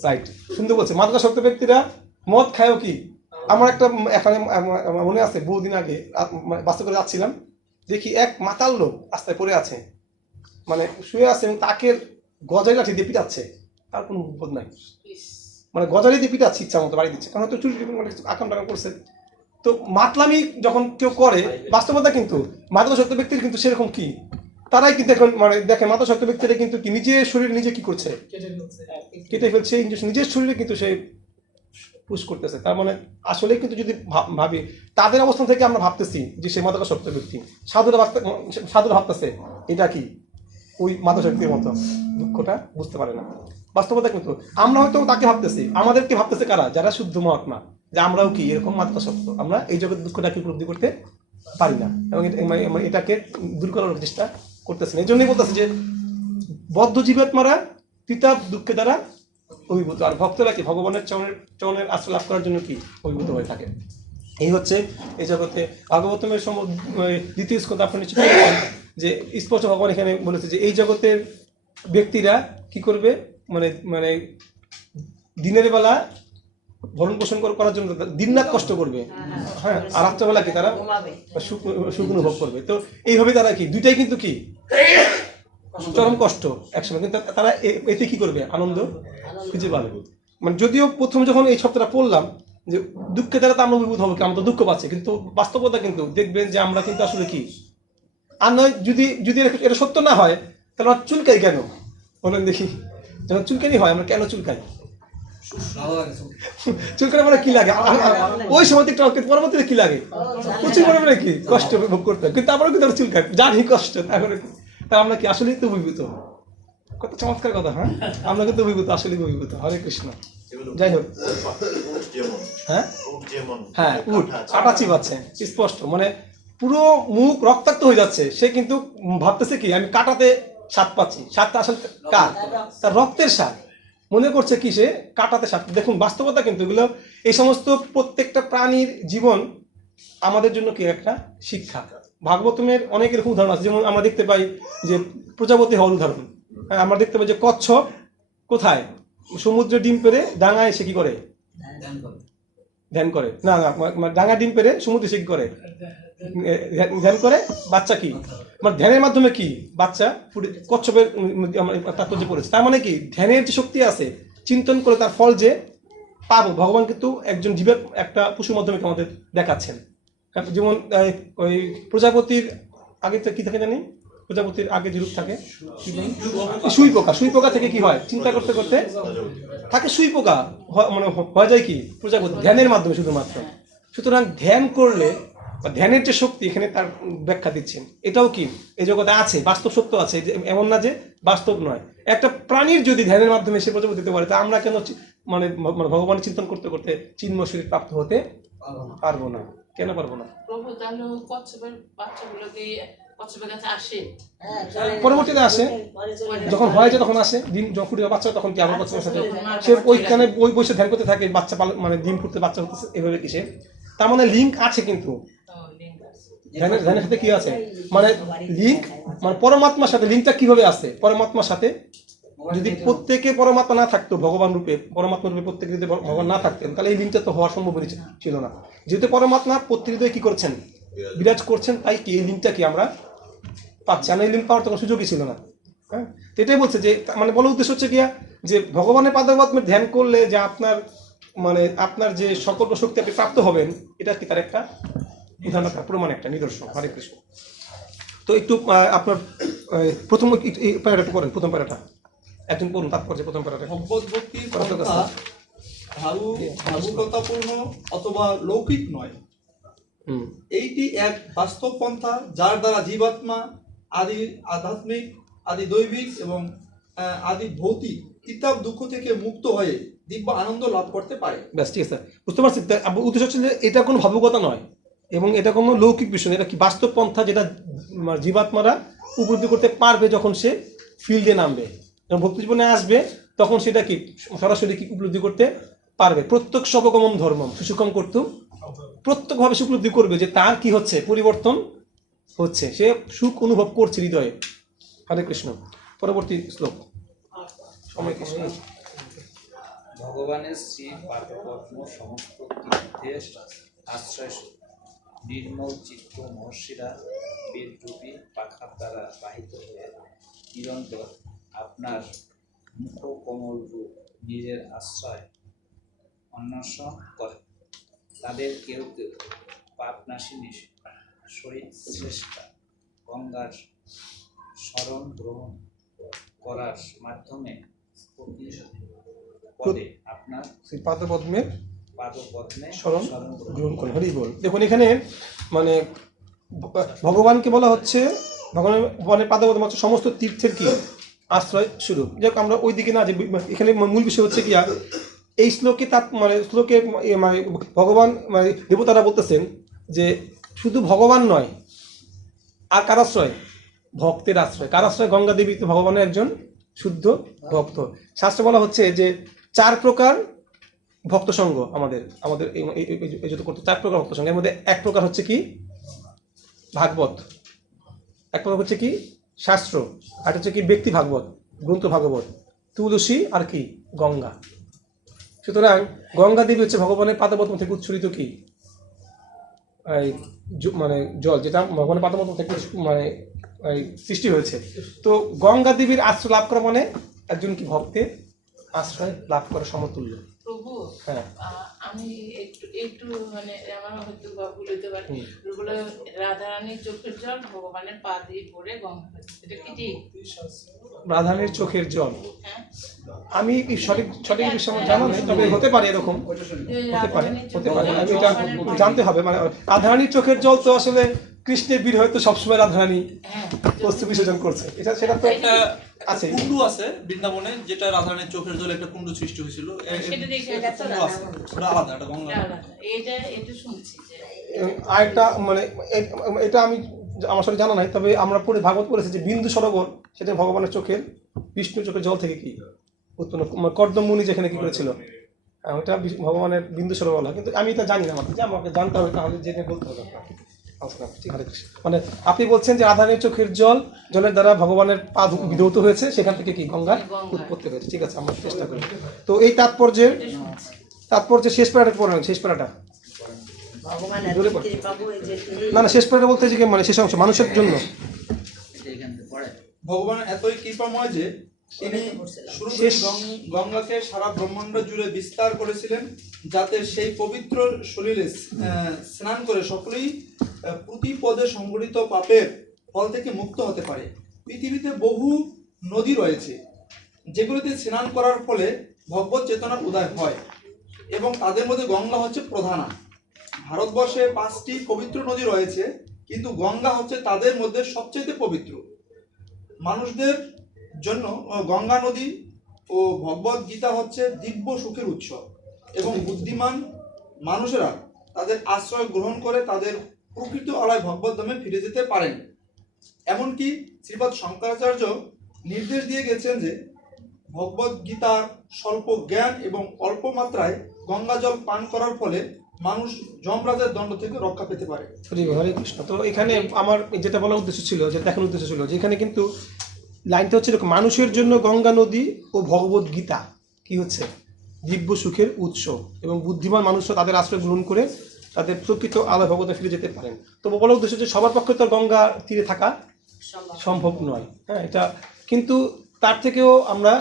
রাইট, সুন্দর বলছে। মাদকাসক্ত ব্যক্তিরা মদ খায়ও কি। আমার একটা এখানে মনে আছে বহুদিন আগে বাস্তব করে যাচ্ছিলাম, দেখি এক মাতাল লোক রাস্তায় পড়ে আছে, মানে শুয়ে আছে এবং তাকে গজারি লাঠি দিয়ে পিটাচ্ছে, তার কোনো বিপদ নাই। মানে গজারি দিয়ে পিটাচ্ছে ইচ্ছা মতো বাড়ি দিচ্ছে, কারণ হয়তো চুরি আকাম টাকাম করছে। তো মাতলামি যখন কেউ করে, বাস্তবতা কিন্তু মাদকাসক্ত ব্যক্তির কিন্তু সেরকম কি তারাই কিন্তু এখন মানে দেখে মাদকাসক্ত ব্যক্তিরা কিন্তু কি নিজের শরীরে নিজে কি করছে, কেটে ফেলছে, নিজের শরীরে কিন্তু সে পুশ করতেছে। তার মানে আসলে কিন্তু যদি ভাবি তাদের অবস্থান থেকে আমরা ভাবতেছি যে সে মাদকাসক্ত ব্যক্তি, সাধুরা ভাবতেছে এটা কি ওই মাদকাসক্তির মতো, দুঃখটা বুঝতে পারে না। বাস্তবতা কিন্তু আমরা হয়তো তাকে ভাবতেছি, আমাদেরকে ভাবতেছে কারা, যারা শুদ্ধ মহাত্মা, যে আমরাও কি এরকম মাদকাসক্ত, আমরা এই জগৎ দুঃখটাকে উপলব্ধি করতে পারি না এবং এটাকে দূর করার চেষ্টা করতেছি না। এই জন্যই বলতেছে যে বদ্ধ জীবাত্মারা তিতাব দুঃখের দ্বারা অভিভূত, আর ভক্তরা কি ভগবানের চরণের আশ্রয় লাভ করার জন্য কি অভিভূত হয়ে থাকে। এই হচ্ছে এই জগতে ভাগবতমের দ্বিতীয় স্কন্ধে আপনি নিশ্চিত যে স্পষ্ট ভগবান এখানে বলেছে যে এই জগতের ব্যক্তিরা কি করবে, মানে মানে দিনের বেলা ভরণ পোষণ করার জন্য দিনরাত কষ্ট করবে, হ্যাঁ, আর রাত্রেবেলা কি তারা সুখ অনুভব করবে। তো এইভাবে তারা কি দুইটাই কিন্তু কি চরম কষ্ট একসময়, কিন্তু তারা এতে কি করবে, আনন্দ খুঁজে পাবে। মানে যদিও প্রথম যখন এই শব্দটা পড়লাম যে দুঃখে দ্বারা তো আমরা অভিভূত হবো, আমরা তো দুঃখ পাচ্ছি, কিন্তু বাস্তবতা কিন্তু দেখবেন যে আমরা কিন্তু আসলে কি আর নয়, যদি এটা সত্য না হয় তাহলে আমরা চুলকাই কেন বলেন দেখি। যখন চুলকানি হয় আমরা কেন চুলকাই, চুলকানি মানে কি লাগে ওই সময় একটু পরবর্তীতে কি লাগে, প্রচুর পরিমাণে কি কষ্ট ভোগ করতে হয়, কিন্তু আমরা কিন্তু চুলকাই জানি কষ্ট, তারপরে তা আমরা কি আসলেই তো অভিভূত। কত চমৎকার কথা। হ্যাঁ, আমরা কিন্তু অভিভূত, আসলে অভিভূত। হরে কৃষ্ণ। যাই হোক, হ্যাঁ হ্যাঁ, উট কাটা চিবাচ্ছে স্পষ্ট, মানে পুরো মুখ রক্তাক্ত হয়ে যাচ্ছে, সে কিন্তু ভাবতেছে কি আমি কাটাতে স্বাদ পাচ্ছি, স্বাদটা আসলে কার, তার রক্তের স্বাদ মনে করছে কি সে কাটাতে স্বাদ। দেখুন বাস্তবতা কিন্তু এগুলো এই সমস্ত প্রত্যেকটা প্রাণীর জীবন আমাদের জন্য কি একটা শিক্ষা। ভাগবতমের অনেক এরকম উদাহরণ আছে, যেমন আমরা দেখতে পাই যে প্রজাপতি হওয়ার উদাহরণ, আমরা দেখতে পাই যে কচ্ছপ কোথায় সমুদ্রে ডিম পেড়ে ডাঙায় সে কি করে ধ্যান করে, না না ডাঙা ডিম পেড়ে সমুদ্রে সে কি করে ধ্যান করে বাচ্চা কি মানে ধ্যানের মাধ্যমে কি বাচ্চা কচ্ছপের তাৎপর্য পড়েছে। তার মানে কি ধ্যানের যে শক্তি আছে চিন্তন করে তার ফল যে পাবো, ভগবান কিন্তু একজন জীবের একটা পশুর মাধ্যমে আমাদের দেখাচ্ছেন। যেমন ওই প্রজাপতির আগে তো কি থাকে জানি, প্রজাপতির আগে যে রূপ থাকে সুই পোকা, সুই পোকা থেকে কি হয় চিন্তা করতে করতে থাকে সুই পোকা মানে হয়ে যায় কি প্রজাপতি ধ্যানের মাধ্যমে শুধুমাত্র। সুতরাং ধ্যান করলে বা ধ্যানের যে শক্তি এখানে তার ব্যাখ্যা দিচ্ছেন, এটাও কি এই জগতে আছে, বাস্তব সত্য আছে, এমন না যে বাস্তব নয়। একটা প্রাণীর যদি ধ্যানের মাধ্যমে সে প্রজাপতি দিতে পারে তা আমরা কেন মানে ভগবানের চিন্তন করতে করতে চিন্ময় শরীর প্রাপ্ত হতে পারবো না? কেন পারবো না? প্রভু তাহলে কচ্ছপের বাচ্চাগুলো দিয়ে কচ্ছপের কাছে আসে, পরবর্তীতে আসে যখন হয় যায় তখন আসে, ডিম যখন ফুটে বাচ্চা তখন কি আবার কচ্ছপের সাথে সে ওইখানে ওই বসে ধ্যান করতে থাকে, বাচ্চা মানে ডিম ফুটতে বাচ্চা হতেছে এভাবে কিসে, তার মানে লিঙ্ক আছে। কিন্তু ধ্যানের সাথে কি আছে মানে লিঙ্ক মানে পরমাত্মার সাথে লিঙ্কটা কিভাবে আছে? পরমাত্মার সাথে যদি প্রত্যেকে পরমাত্মা না থাকতো, ভগবান রূপে পরমাত্মা রূপে প্রত্যেকে যদি ভগবান না থাকতেন তাহলে এই লিঙ্কটা তো হওয়া সম্ভব ছিল না। যেহেতু পরমাত্মা প্রত্যেক হৃদয়ে কি করছেন বিরাজ করছেন, তাই কি এই লিঙ্কটা কি আমরা পাচ্ছি। আমরা এই লিঙ্ক পাওয়ার তো কোনো সুযোগই ছিল না। হ্যাঁ, তো এটাই বলছে যে মানে বলার উদ্দেশ্য হচ্ছে গিয়া যে ভগবানের পাদপদ্মে ধ্যান করলে যে আপনার মানে আপনার যে সকল্প শক্তি আপনি প্রাপ্ত হবেন, এটা কি তার একটা উদাহরণ, প্রমাণ, একটা নিদর্শন। হরে কৃষ্ণ। তো একটু আপনার প্রথম প্যারাটা পড়েন, প্রথম প্যারাটা একজন পড়ুন, তাৎপর্য প্রথম প্যারাটা। ভগবদ্ভক্তির পন্থা ভাবুকতাপূর্ণ অথবা লৌকিক নয়, এইটি এক বাস্তব পন্থা যার দ্বারা জীবাত্মা আদি আধ্যাত্মিক, আদি দৈবিক এবং আদি ভৌতিক তিতাব দুঃখ থেকে মুক্ত হয়ে দিব্য আনন্দ লাভ করতে পারে। ব্যাস, ঠিক আছে, বুঝতে পারছি। উদ্দেশ্য হচ্ছে যে এটা কোনো ভাবুকতা নয় এবং এটা কোনো লৌকিক বিষয়, এটা কি বাস্তব পন্থা যেটা জীবাত্মারা উপলব্ধি করতে পারবে যখন সে ফিল্ডে নামবে, যখন ভক্তি জীবনে আসবে তখন সেটা কি সরাসরি কি উপলব্ধি করতে পারবে। প্রত্যেক সবগমম ধর্মম সুসুখম করতুম, প্রত্যেকভাবে সে উপলব্ধি করবে যে তার কি হচ্ছে পরিবর্তন হচ্ছে, সে সুখ অনুভব করছে হৃদয়ে। হরে কৃষ্ণ। পরবর্তী শ্লোক। সময় কৃষ্ণ। ভগবানের শ্রী পাদপদ্ম সমস্ত তীর্থের আশ্রয়, নির্মল চিত্ত মহর্ষিরা বেদরূপী পাখার দ্বারা বাহিত হয়ে নিরন্তর আপনার মুখ কোমল রূপ নিজের আশ্রয় অন্বেষণ করে। তাদের কেউ কেউ পাপনাশিনী শরীর শ্রেষ্ঠা গঙ্গার শরণ গ্রহণ করার মাধ্যমে পদে আপনার সেই পাদপদ্মের পাদপদ্মে শরণ গ্রহণ করে। হরি বল। দেখুন এখানে মানে ভগবানকে বলা হচ্ছে ভগবানের পাদপদ্ম হচ্ছে সমস্ত তীর্থের কি আশ্রয় শুরু। যাক আমরা ওই দিকে না যে এখানে মূল বিষয় হচ্ছে কি এই শ্লোকে মানে শ্লোকে মানে ভগবান মানে দেবতারা বলতেছেন যে শুধু ভগবান নয় আর কার আশ্রয়, ভক্তের আশ্রয়। কার আশ্রয়? গঙ্গা দেবী তো ভগবানের একজন শুদ্ধ ভক্ত। শাস্ত্রে বলা হচ্ছে যে 4 প্রকার ভক্ত সঙ্গ আমাদের আমাদের এই যত করতে 4 প্রকার ভক্ত সঙ্গ। এর মধ্যে 1 প্রকার হচ্ছে কি ভাগবত, 1 প্রকার হচ্ছে কি শাস্ত্র, আর হচ্ছে কি ব্যক্তি ভাগবত, গ্রন্থ ভাগবত, তুলসী আর কি গঙ্গা। সুতরাং গঙ্গা দেবী হচ্ছে ভগবানের পাদপদ্ম থেকে উচ্ছ্বরিত কি মানে জল, যেটা ভগবানের পাদপদ্ম থেকে মানে সৃষ্টি হয়েছে। তো গঙ্গা দেবীর আশ্রয় লাভ করা মানে একজন কি ভক্তের আশ্রয় লাভ করা সমতুল্য। প্রভু, হ্যাঁ, আমি একটু মানে আমার হয়তো ভুল হইতে পারে, বলে রাধারানীর চোখের জল ভগবানের পা দিয়ে পড়ে গঙ্গা, এটা কি ঠিক? রাধারানীর চোখের জল আমি সঠিক বিষয় জানা নেই, তবে হতে পারে, এরকম হতে পারে। আমি এটা জানতে হবে। মানে রাধারানীর চোখের জল তো আসলে কৃষ্ণের বীর হয়তো সবসময় রাধারানী বস্তু বিসর্জন করছে, এটা সেটা তো একটা আছে। কুণ্ডু আছে বৃন্দাবনে যেটা রাধারানীর চোখের জলে একটা কুণ্ডু সৃষ্টি হয়েছিল, আলাদা একটা গঙ্গা। আর একটা মানে এটা আমি আমার সাথে জানা নাই, তবে আমরা পড়ে ভাগবত পড়েছি যে বিন্দু সরোবর সেটা ভগবানের চোখের বিষ্ণুর চোখের জল থেকে কি উৎপন্ন, কর্দম মুনি যেখানে কি করেছিল, ওটা ভগবানের বিন্দু সরোবর বলা। কিন্তু আমি এটা জানি না, আমাকে জানতে হবে, তাহলে জেনে বলতে হবে আপনাকে। মানে আপনি বলছেন যে রাধারানীর চোখের জলের দ্বারা ভগবানের পা বিধৌত হয়েছে, সেখান থেকে কি গঙ্গার উৎপত্তি হয়েছে। ঠিক আছে, আমরা চেষ্টা করি। তো এই তাৎপর্যের শেষ প্যারাটা পড়লেন, শেষ প্যারাটা ভগবান এত জোরে পড়ো। কৃপাময় যে তিনি না না শেষ পার্টটা বলতে যে কি মানে শেষ অংশ মানুষের জন্য ভগবান এতই কৃপাময় যে তিনি শুরু থেকে গঙ্গাকে সারা ব্রহ্মাণ্ড জুড়ে বিস্তার করেছিলেন, যাতে সেই পবিত্র শরীরে স্নান করে সকলেই প্রতি পদে সংগঠিত পাপের ফল থেকে মুক্ত হতে পারে। পৃথিবীতে বহু নদী রয়েছে যেগুলোতে স্নান করার ফলে ভগবত চেতনার উদয় হয় এবং তাদের মধ্যে গঙ্গা হচ্ছে প্রধানা। ভারতবর্ষে 5টি পবিত্র নদী রয়েছে, কিন্তু গঙ্গা হচ্ছে তাদের মধ্যে সবচেয়ে পবিত্র। মানুষদের জন্য গঙ্গা নদী ও ভগবত গীতা হচ্ছে দিব্য সুখের উৎস এবং বুদ্ধিমান মানুষেরা তাদের আশ্রয় গ্রহণ করে তাদের প্রকৃত আলয় ভগবত ধামে ফিরে যেতে পারেন। এমনকি শ্রীপদ শঙ্করাচার্য নির্দেশ দিয়ে গেছেন যে ভগবত গীতার স্বল্প জ্ঞান এবং অল্প মাত্রায় গঙ্গা জল পান করার ফলে মানুষ যমরাজের দণ্ড থেকে রক্ষা পেতে পারে। হরে কৃষ্ণ। তো এখানে আমার যেটা বলার উদ্দেশ্য ছিল, যেটা দেখানোর উদ্দেশ্য ছিল, যে এখানে কিন্তু লাইনটা হচ্ছে এরকম, মানুষের জন্য গঙ্গা নদী ও ভগবত গীতা কি হচ্ছে দিব্য সুখের উৎস এবং বুদ্ধিমান মানুষরা তাদের আশ্রয় গ্রহণ করে তাদের প্রকৃত আলোয় ভগবতে ফিরে যেতে পারেন। তো বলার উদ্দেশ্য যে সবার পক্ষে তো গঙ্গা তীরে থাকা সম্ভব নয়, হ্যাঁ এটা, কিন্তু তার থেকেও আমরা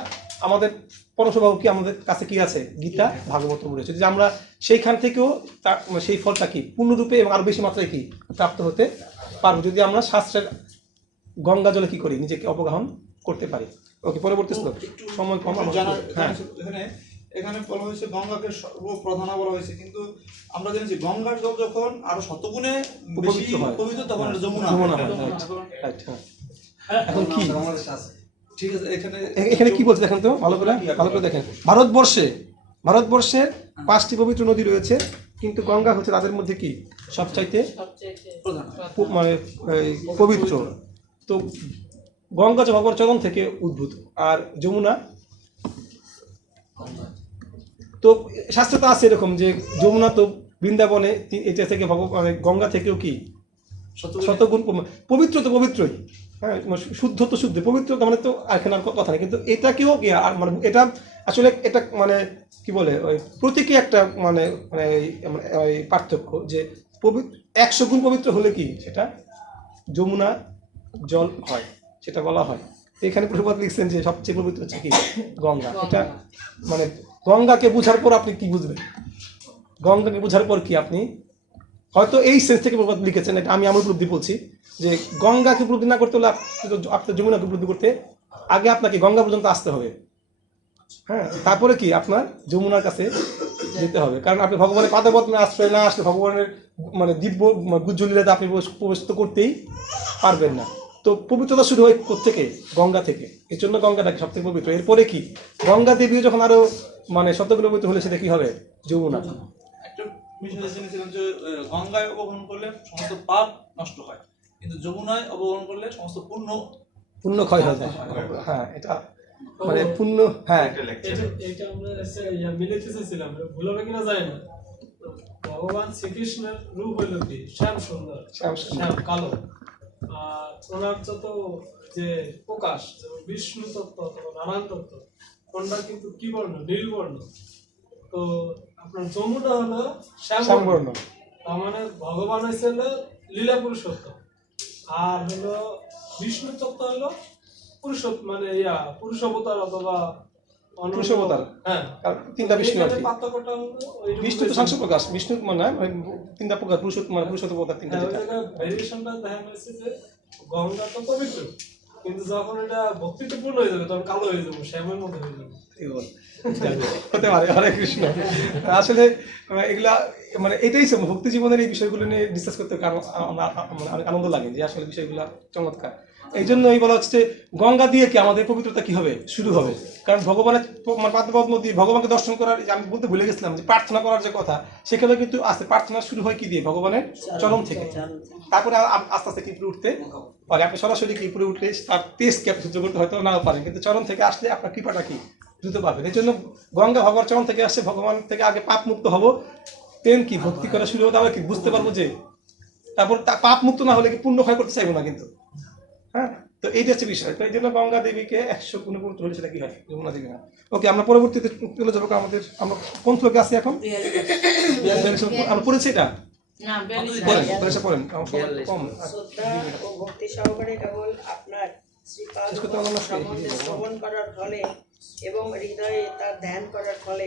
আমাদের পরশবাবু কি আমাদের কাছে কি আছে, গীতা ভাগবতম রয়েছে, যে আমরা সেইখান থেকেও তার সেই ফলটা কি পূর্ণরূপে এবং আরো বেশি মাত্রায় কি প্রাপ্ত হতে পারবো যদি আমরা শাস্ত্রের গঙ্গা জলে কি করি নিজেকে অবগাহন করতে পারি। ওকে, পরবর্তী শ্লোক, সময় কম। হ্যাঁ, এখানে বলা হয়েছে গঙ্গাকে সর্বপ্রধানা বলা হয়েছে, কিন্তু আমরা জানি যে গঙ্গার জল যখন আরো শতগুণে বেশি পবিত্র তখন এটা যমুনা হয়। এখন কি ঠিক আছে, এখানে কি বলছে দেখেন তো, ভালো করে দেখেন। ভারতবর্ষের 5টি পবিত্র নদী রয়েছে, কিন্তু গঙ্গা হচ্ছে তাদের মধ্যে কি সবচাইতে মানে পবিত্র। তো গঙ্গা যে ভগবান চরণ থেকে উদ্ভূত, আর যমুনা, তো শাস্ত্রে তো আছে এরকম যে যমুনা তো বৃন্দাবনে এটা থেকে ভগবান গঙ্গা থেকেও কি শতগুণ পবিত্র, তো পবিত্রই, হ্যাঁ শুদ্ধ তো শুদ্ধ, পবিত্র মানে তো এখানে আর কথা নেই, কিন্তু এটাকেও কি আর মানে এটা আসলে এটা মানে কি বলে ওই প্রতীকী একটা মানে ওই পার্থক্য, যে পবিত্র 100 গুণ পবিত্র হলে কি সেটা যমুনা জল হয়, সেটা বলা হয়। এখানে প্রভুপাদ লিখছেন যে সবচেয়ে পবিত্র হচ্ছে কি গঙ্গা। এটা মানে গঙ্গাকে বুঝার পর আপনি কি বুঝবেন, গঙ্গাকে বুঝার পর কি আপনি হয়তো এই সেন্স থেকে প্রভুপাদ লিখেছেন, এটা আমি আমার উপলব্ধি বলছি, যে গঙ্গাকে উপলব্ধি না করতে হলে আপনার যমুনাকে উপলব্ধি করতে আগে আপনাকে গঙ্গা পর্যন্ত আসতে হবে, হ্যাঁ তারপরে কি আপনার যমুনার কাছে যেতে হবে, কারণ আপনি ভগবানের পাদপদ্মে আশ্রয় না আসলে ভগবানের মানে দিব্য গুজ্জলীলাতে আপনি প্রবেশ তো করতেই পারবেন না। তো পবিত্রতা শুরু হয় কোত্থেকে, গঙ্গা থেকে, এর জন্য গঙ্গাটাকে সব থেকে পবিত্র। এরপরে কি গঙ্গা দেবী যখন আরো মানে শতগুণ পবিত্র হলে সেটা কি হবে যমুনা। একটা বিষয় জেনেছিলাম যে গঙ্গায় অবগাহন করলে সমস্ত পাপ নষ্ট হয়, কিন্তু যমুনায় অবগাহন করলে সমস্ত পুণ্য ক্ষয় হয়ে যায়। হ্যাঁ এটা মানে পুণ্য, হ্যাঁ এটা আমরা মিলাইতে চাইছিলাম, ভুল হবে কিনা জানি না। ভগবান শ্রীকৃষ্ণের রূপ হইল কি শ্যাম সুন্দর, শ্যাম কালো, আর ওনার যত যে প্রকাশ যেমন বিষ্ণু তত্ত্ব অথবা নারায়ণ তত্ত্ব, ওনারা কিন্তু কি বর্ণ, নীল বর্ণ। তো আপনার যমুনা হলো শ্যাম বর্ণ, তার মানে ভগবান হয়েছে লীলা পুরুষোত্তম, আর হলো বিষ্ণু তত্ত্ব হলো পুরুষোত্তম মানে পুরুষ অবতার অথবা পুরুষ অবতার, হ্যাঁ তিনটা বিষ্ণু আছে। পার্থক্যটা হলো বিষ্ণু তো সাংস প্রকাশ, বিষ্ণু মানে তিনটা প্রকার, পুরুষোত্তম অবতার তিনটা। ভেরিয়েশনটা দেখা গেছে যে গঙ্গা তো পবিত্র, কিন্তু যখন এটা ভক্তিতে পূর্ণ হয়ে যাবে তখন কালো হয়ে যাবে, শ্যামের মধ্যে হয়ে যাবে। হতে পারে। হরে কৃষ্ণ। আসলে এগুলা মানে এটাই ভক্তি জীবনের এই বিষয়গুলো নিয়ে ডিসকাস করতে অনেক আনন্দ লাগে, যে আসলে বিষয়গুলো চমৎকার। এই জন্যই বলা হচ্ছে গঙ্গা দিয়ে কি আমাদের পবিত্রতা কি হবে, শুরু হবে। কারণ ভগবানের পাদপদ্ম দিয়ে ভগবানকে দর্শন করার, আমি বলতে ভুলে গেছিলাম যে প্রার্থনা করার যে কথা, সেখানে কিন্তু আস্তে প্রার্থনা শুরু হয় কি দিয়ে, ভগবানের চরণ থেকে। তারপরে আস্তে আস্তে কি উপরে উঠতে পারে, আপনি সরাসরি কি উপরে উঠলে তার তেজকে আপনি সহ্য করতে হয়তো নাও পারেন, কিন্তু চরণ থেকে আসলে আপনার কৃপাটা কি দ্রুত পাবেন। এই জন্য গঙ্গা ভগবান চরণ থেকে আসছে, ভগবান থেকে আগে পাপ মুক্ত হবো, তেন কি ভক্তি করা শুরু হতে হবে, কি বুঝতে পারবো যে তারপর পাপ মুক্ত না হলে কি পুণ্য ক্ষয় করতে চাইবো না কিন্তু, হ্যাঁ। তো এইটা হচ্ছে বিষয়। তো এই জন্য গঙ্গা দেবীকে 100 গুণে পবিত্র হলে সেটা কি হয়, যমুনা দেবী না। ওকে, আমরা পরবর্তীতে চলে যাবো। আমাদের আমরা কোন শ্লোকে আছি এখন, আমরা পড়েছি এটা না, 42 পড়েন, 42 পড়েন, আমার সময় কম। শ্রদ্ধা ও ভক্তি সহকারে কেবল আপনার শ্রীপাদ সম্বন্ধে শ্রবণ করার ফলে এবং হৃদয়ে তার ধ্যান করার ফলে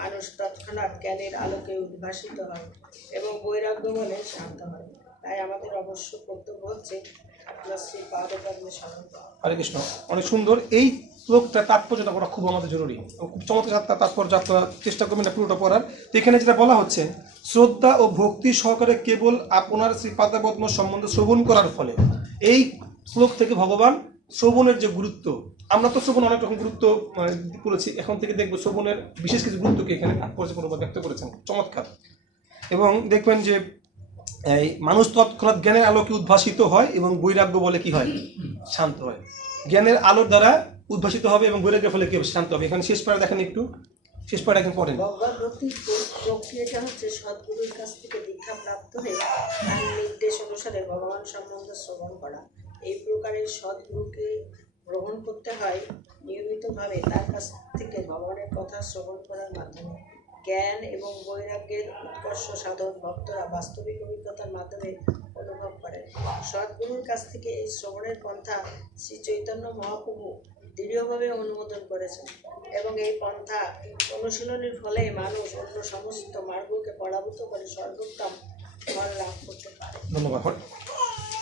মানুষ তৎক্ষণাৎ জ্ঞানের আলোকে উদ্ভাসিত হয় এবং বৈরাগ্য বলে শান্ত হয়। তাই আমাদের অবশ্য কর্তব্য হচ্ছে আপনার শ্রীপাদ পদ্মে স্মরণ করা। হরে কৃষ্ণ, অনেক সুন্দর। এই শ্লোকটা তাৎপর্যটা পড়া খুব আমাদের জরুরি, খুব চমৎকার তাৎপর্য। আপনারা চেষ্টা করবেন না পুরোটা পড়ার। তো এখানে যেটা বলা হচ্ছে, শ্রদ্ধা ও ভক্তি সহকারে কেবল আপনার শ্রীপাদপদ্ম সম্বন্ধ শ্রবণ করার ফলে, এই শ্লোক থেকে ভগবান শ্রবণের যে গুরুত্ব, আমরা তো শ্রবণ অনেক রকম গুরুত্ব করেছি, এখন থেকে দেখবো শ্রবণের বিশেষ কিছু গুরুত্বকে এখানে তাৎপর্যপূর্ণভাবে ব্যক্ত করেছেন, চমৎকার। এবং দেখবেন যে এই মানুষ তৎক্ষণাৎ জ্ঞানের আলোকে উদ্ভাসিত হয় এবং বৈরাগ্য বলে কি হয়, শান্ত হয়। জ্ঞানের আলোর দ্বারা উদ্ভাসিত হবে এবং বৈরাগ্যের ফলে কি হবে, শান্ত হবে। এখানে শেষ পারা দেখেন, একটু শেষ পারা এখন পড়েন। ভগবত ভক্তির প্রক্রিয়াটা হচ্ছে সদ্গুরুর কাছ থেকে দীক্ষা প্রাপ্ত হয়ে তার নির্দেশ অনুসারে ভগবান সম্বন্ধে শ্রবণ করা। এই প্রকারের সদ্গুরুকে গ্রহণ করতে হয় নিয়মিতভাবে। তার কাছ থেকে ভগবানের কথা শ্রবণ করার মাধ্যমে জ্ঞান এবং বৈরাগ্যের উৎকর্ষ সাধন ভক্তরা বাস্তবিক অভিজ্ঞতার মাধ্যমে অনুভব করেন। সদ্গুরুর কাছ থেকে এই শ্রবণের পন্থা শ্রী চৈতন্য মহাপ্রভু দৃঢ়ভাবে অনুমোদন করেছেন এবং এই পন্থা অনুশীলনের ফলে মানুষ অন্য সমস্ত মার্গকে পরাভূত করে সর্বোত্তম ফল লাভ করতে পারে। ধন্যবাদ।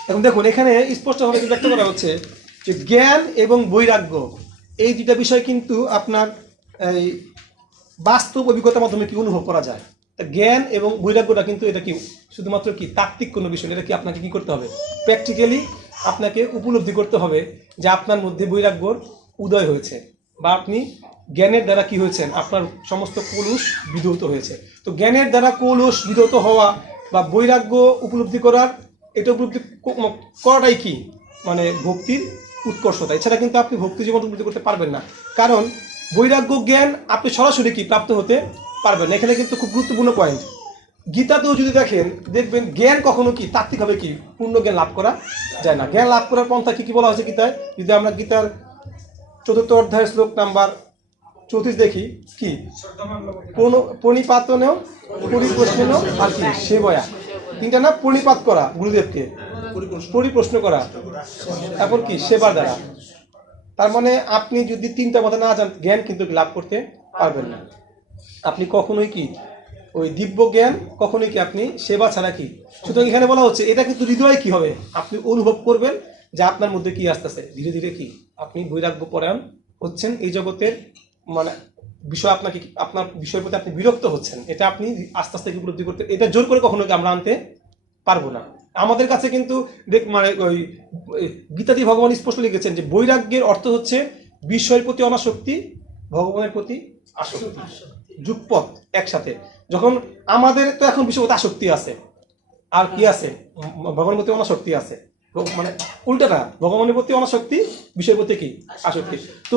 এখন দেখুন, এখানে স্পষ্টভাবে ব্যক্ত করা হচ্ছে যে জ্ঞান এবং বৈরাগ্য এই দুটা বিষয় কিন্তু আপনার এই বাস্তব অভিজ্ঞতার মাধ্যমে কি অনুভব করা যায়। জ্ঞান এবং বৈরাগ্যটা কিন্তু এটা কি শুধুমাত্র কি তাত্ত্বিক কোনো বিষয়, এটা কি আপনাকে কি করতে হবে, প্র্যাকটিক্যালি আপনাকে উপলব্ধি করতে হবে যে আপনার মধ্যে বৈরাগ্যর উদয় হয়েছে, বা আপনি জ্ঞানের দ্বারা কি হয়েছেন, আপনার সমস্ত কলুষ বিধৌত হয়েছে। তো জ্ঞানের দ্বারা কলুষ বিধৌত হওয়া বা বৈরাগ্য উপলব্ধি করার, এটা উপলব্ধি করাটাই কি মানে ভক্তির উৎকর্ষতা। এছাড়া কিন্তু আপনি ভক্তি জীবন উপলব্ধি করতে পারবেন না, কারণ বৈরাগ্য জ্ঞান আপনি সরাসরি কি প্রাপ্ত হতে পারবেন না। এখানে কিন্তু খুব গুরুত্বপূর্ণ পয়েন্ট। গীতাতেও যদি দেখেন, দেখবেন জ্ঞান কখনো কি তাত্ত্বিকভাবে কি পূর্ণ জ্ঞান লাভ করা যায় না। জ্ঞান লাভ করার পন্থা কি বলা হয়েছে গীতায়? যদি আমরা গীতার 4th অধ্যায়ের শ্লোক নাম্বার 34 দেখি, কি পরিপাতনেও পরিপ্রশ্নেও আর কি সেবয়া, তিনটা না, পরিপাত করা গুরুদেবকে, পরিপ্রশ্ন করা, তারপর কি সেবার দ্বারা। তার মানে আপনি যদি তিনটা কথা না জানেন, জ্ঞান কিন্তু লাভ করতে পারবেন না। আপনি কখনোই কি ওই দিব্য জ্ঞান কখনোই কি আপনি সেবা ছাড়া কি। সুতরাং এখানে বলা হচ্ছে এটা কিন্তু হৃদয়ে কি হবে, আপনি অনুভব করবেন যে আপনার মধ্যে কি আসতেছে, ধীরে ধীরে কি আপনি বৈরাগ্য পরায়ণ হচ্ছেন, এই জগতের মানে বিষয় আপনাকে আপনার বিষয়ের প্রতি আপনি বিরক্ত হচ্ছেন, এটা আপনি আস্তে আস্তে উপলব্ধি করতে, এটা জোর করে কখনো আমরা আনতে পারবো না। আমাদের কাছে কিন্তু মানে ওই গীতাদি ভগবান স্পষ্ট লিখেছেন যে বৈরাগ্যের অর্থ হচ্ছে বিষয়ের প্রতি অনাসক্তি, ভগবানের প্রতি আসক্তি, যুগপথ একসাথে। যখন আমাদের তো এখন বিষয়ের প্রতি আসক্তি আছে, আর কি আছে, ভগবানের প্রতি অনাসক্তি আছে, মানে উল্টাটা, ভগবানের প্রতি অনাসক্তি, বিষয়ের প্রতি কি আসক্তি। তো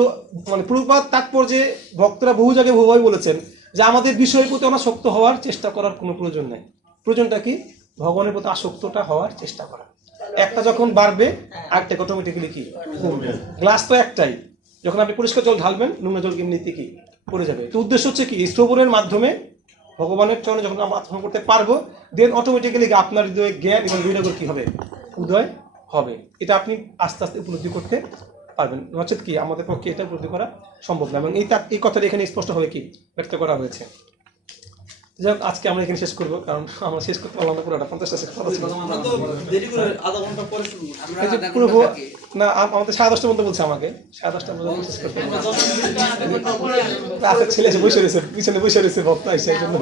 মানে প্রভুপাদ তাৎপর্যে ভক্তরা বহু জায়গায় বহুভাবে বলেছেন যে আমাদের বিষয়ের প্রতি অনাসক্ত হওয়ার চেষ্টা করার কোনো প্রয়োজন নেই। প্রয়োজনটা কি, ভগবানের প্রতি আসক্তটা হওয়ার চেষ্টা করা। একটা যখন বাড়বে আরেকটা অটোমেটিক্যালি কি কমবে। গ্লাস তো একটাই, যখন আপনি পরিষ্কার জল ঢালবেন নোংরা জল এমনিতে কি পড়ে যাবে। তো উদ্দেশ্য হচ্ছে কি, এই শ্রবণের মাধ্যমে ভগবানের চরণে যখন আমরা আত্মসমর্পণ করতে পারবো, দেন অটোমেটিক্যালি আপনার হৃদয়ে জ্ঞান এবং বৈরাগ্য কি হবে, উদয় হবে। এটা আপনি আস্তে আস্তে উপলব্ধি করতে পারবেন, নচেত কি আমাদের পক্ষে এটা উপলব্ধি করা সম্ভব না। এবং এই কথাটা এখানে স্পষ্টভাবে কি ব্যক্ত করা হয়েছে। যাই হোক, আজকে আমরা এখানে শেষ করবো, কারণ আমরা শেষ করতে পারলাম না পুরোটা, 50টা শেষ করা ছিল না। আমাদের 10:30 পর্যন্ত বলছে, আমাকে 10:30 পর্যন্ত শেষ করতে রাতের ছেলে এসে বসে রয়েছে, পিছনে বসে রয়েছে ভক্ত এসে, এই জন্য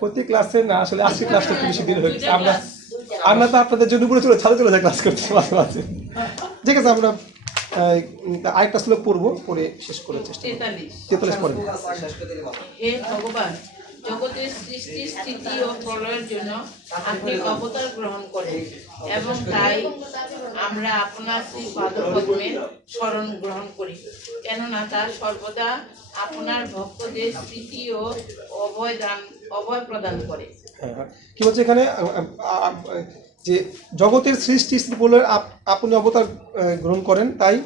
প্রতি ক্লাসে না, আসলে আজকে ক্লাসটা একটু বেশি দিন হয়ে গেছে। আমরা তো আপনাদের জন্য উপরে ছাদে চলে যাই ক্লাস করতে মাঝে মাঝে। ঠিক আছে, আমরা আরেকটা শ্লোক পড়বো, পড়ে শেষ করার চেষ্টা করব। 43 পড়েন। হে ভগবান, জগতের সৃষ্টি স্থিতি ও প্রলয়ের জন্য আপনি অবতার গ্রহণ করেন এবং তাই আমরা আপনার শ্রী পাদপদ্মের শরণ গ্রহণ করি, কেননা তা সর্বদা আপনার ভক্তদের স্মৃতি ও অভয় প্রদান করে। কি বলছে এখানে, যে জগতের সৃষ্টি স্থিতি প্রলয়ের আপনি অবতার গ্রহণ করেন, তাই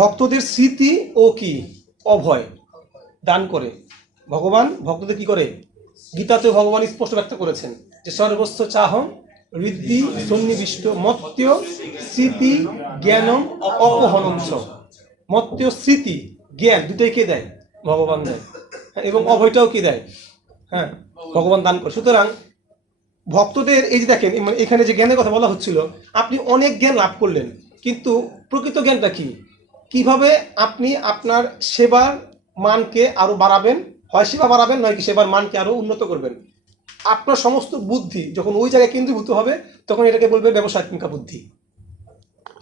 ভক্তদের স্মৃতি ও কি অভয় দান করে। ভগবান ভক্তদের কি করে? গীতাতে ভগবান স্পষ্ট ব্যক্ত করেছেন যে সর্বস্ব চাহম ঋদ্ধি সন্নিবিষ্ট মত্য স্মৃতি জ্ঞানম অপহরম চ। মত্য স্মৃতি জ্ঞান দুটাই কে দেয়? ভগবান দেয়। এবং অভয়টাও কি দেয়? হ্যাঁ, ভগবান দান করে। সুতরাং ভক্তদের এই যে দেখেন, মানে এখানে যে জ্ঞানের কথা বলা হচ্ছিল, আপনি অনেক জ্ঞান লাভ করলেন, কিন্তু প্রকৃত জ্ঞানটা কি? কিভাবে আপনি আপনার সেবার মানকে আরো বাড়াবেন, হয় সেবা বাড়াবেন, নয় কি সেবার মানকে আরো উন্নত করবেন। আপনার সমস্ত বুদ্ধি যখন ওই জায়গায় কেন্দ্রীভূত হবে, তখন এটাকে বলবে ব্যবসায়িকা বুদ্ধি।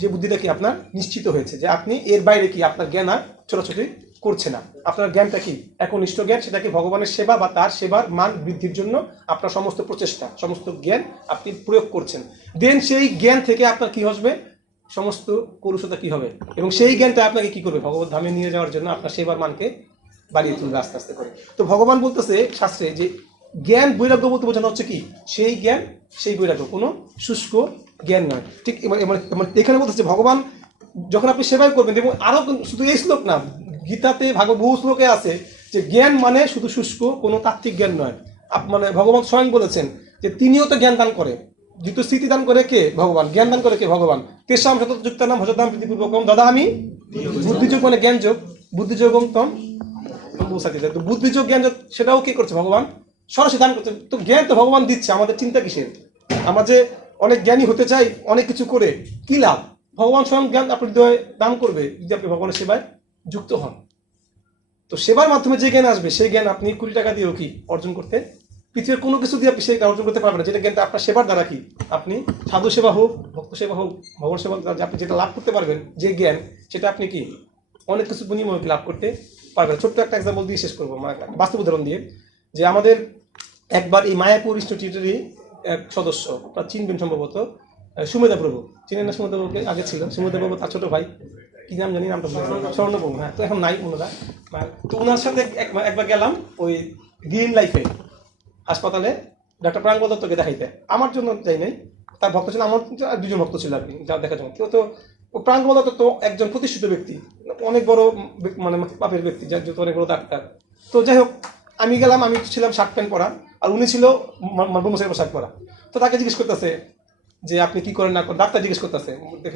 যে বুদ্ধিটা কি আপনার নিশ্চিত হয়েছে যে আপনি এর বাইরে কি আপনার জ্ঞান আর ছোটাছুটি করছে না। আপনার জ্ঞানটা কি? একনিষ্ঠ জ্ঞান, সেটা কি ভগবানের সেবা বা তার সেবার মান বৃদ্ধির জন্য আপনার সমস্ত প্রচেষ্টা, সমস্ত জ্ঞান আপনি প্রয়োগ করছেন। দেন সেই জ্ঞান থেকে আপনার কি আসবে? সমস্ত কলুষতা কি হবে, এবং সেই জ্ঞানটা আপনাকে কি করবে? ভগবত ধামে নিয়ে যাওয়ার জন্য আপনার সেবার মানকে বাড়িয়ে তুলবে আস্তে আস্তে করে। তো ভগবান বলতেছে শাস্ত্রে যে জ্ঞান বৈরাগ্য বলতে বোঝানো হচ্ছে কি? সেই জ্ঞান, সেই বৈরাগ্য, কোনো শুষ্ক জ্ঞান নয়। ঠিক এখানে বলতেছে ভগবান যখন আপনি সেবাই করবেন, এবং আরো শুধু এই শ্লোক না, গীতাতে বহু শ্লোকে আছে যে জ্ঞান মানে শুধু শুষ্ক কোনো তাত্ত্বিক জ্ঞান নয়। মানে ভগবান স্বয়ং বলেছেন যে তিনিও তো জ্ঞান দান করে। যেহেতু স্মৃতি দান করে কে? ভগবান। জ্ঞান দান করে কে? ভগবান। তেসাম শতযুক্ত নাম ভজতাম প্রীতিপূর্বকম দাদা আমি বুদ্ধিযোগ, মানে জ্ঞান যোগ, বুদ্ধিযোগম তম তো বুদ্ধিযোগ জ্ঞান সেটাও কে করছে? ভগবান সরাসরি দান করছে। তো জ্ঞান তো ভগবান দিচ্ছে, আমাদের চিন্তা কিসের? আমরা যে অনেক জ্ঞানী হতে চাই অনেক কিছু করে, কি লাভ? ভগবান স্বয়ং জ্ঞান আপনার হৃদয়ে দান করবে যদি আপনি ভগবানের সেবায় যুক্ত হন। তো সেবার মাধ্যমে যে জ্ঞান আসবে, সেই জ্ঞান আপনি 20 টাকা দিয়েও কি অর্জন করতে, পৃথিবীর কোনো কিছু দিয়ে আপনি সেটা অর্জন করতে পারবেন না। যেটা জ্ঞানটা আপনার সেবার দ্বারা কি আপনি সাধু সেবা হোক, ভক্ত সেবা হোক, ভগবান সেবা আপনি যেটা লাভ করতে পারবেন, যে জ্ঞান, সেটা আপনি কি অনেক কিছু বিনিময়ে লাভ করতে পারবেন। ছোট্ট একটা এক্সাম্পল দিয়ে শেষ করবো, বাস্তব উদাহরণ দিয়ে। যে আমাদের একবার এই মায়াপুর ইনস্টিটিউটেরই এক সদস্য, আপনারা চিনবেন সম্ভবত, সুমেধা প্রভু। চিনেন না সুমেধা প্রভুকে? আগে ছিল সুমেধা প্রভু, তার ছোট ভাই, কি নাম জানি, নামটা স্বর্ণপ্রভু। হ্যাঁ, তো এখন নাই ওনারা। তো ওনার সাথে একবার গেলাম ওই গ্রিন লাইফে হাসপাতালে ডাক্তার প্রাঙ্গল দত্তকে দেখাইতে। আমার জন্য যাই নাই, তার ভক্ত ছিল, আমার 2জন ভক্ত ছিল আর কি, যা দেখার জন্য। কেউ তো প্রাঙ্গল দত্ত তো একজন প্রতিষ্ঠিত ব্যক্তি, অনেক বড় মানে পাপের ব্যক্তি, যার যত অনেক বড় ডাক্তার। তো যাই হোক, আমি গেলাম, আমি ছিলাম শার্ট প্যান্ট পরা, আর উনি ছিল ব্রহ্মচারী পোশাক পরা। তো তাকে জিজ্ঞেস করতেছে যে আপনি কি করেন না করেন, ডাক্তার জিজ্ঞেস করতেছে,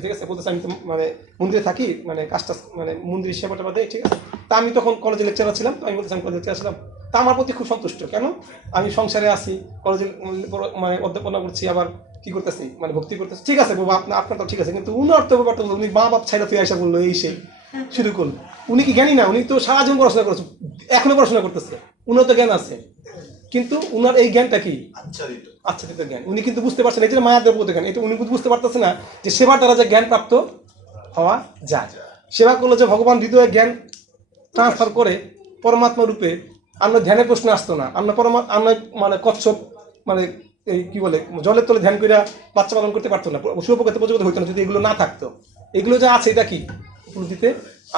ঠিক আছে, বলতেছে আমি তো মানে মন্দিরে থাকি, মানে কাজটা মানে মন্দিরের সেবাটা দেয়, ঠিক আছে। তা আমি তখন কলেজে লেকচারার ছিলাম, তো আমি বলতেছি আমি কলেজে লেকচারার ছিলাম। তা আমার প্রতি খুব সন্তুষ্ট, কেন? আমি সংসারে আছি, কলেজে মানে অধ্যাপনা করছি, আবার কি করতেছি, মানে ভক্তি করতেছি। ঠিক আছে বাবা, আপনার তো ঠিক আছে, কিন্তু উনার তো ব্যাপারটা উনি মা বাপ ছাইরা তুই আইসা বললো এই সেই শুরু করল। উনি কি জ্ঞানী না? উনি তো সারা জীবন পড়াশোনা করেছে, এখনো পড়াশোনা করতেছে, উনার তো জ্ঞান আছে, কিন্তু উনার এই জ্ঞানটা কি? আচ্ছাদিত জ্ঞান। উনি কিন্তু বুঝতে পারছেন এই যে মায়াদেব জ্ঞান, এটা উনি বুঝতে পারতেছে না যে সেবার দ্বারা যে জ্ঞান প্রাপ্ত হওয়া যায়। সেবা করলে যে ভগবান হৃদয়ে জ্ঞান ট্রান্সফার করে পরমাত্মা রূপে, আমরা ধ্যানের প্রশ্ন আসতো না। আমরা আমরা মানে কচ্ছপ, মানে এই কি বলে, জলের তলে ধ্যান করে বাচ্চা পালন করতে পারতো না, শুভপক্ষে পর্যন্ত হইতো না যদি এগুলো না থাকতো। এগুলো যা আছে এটা কি উপলব্ধিতে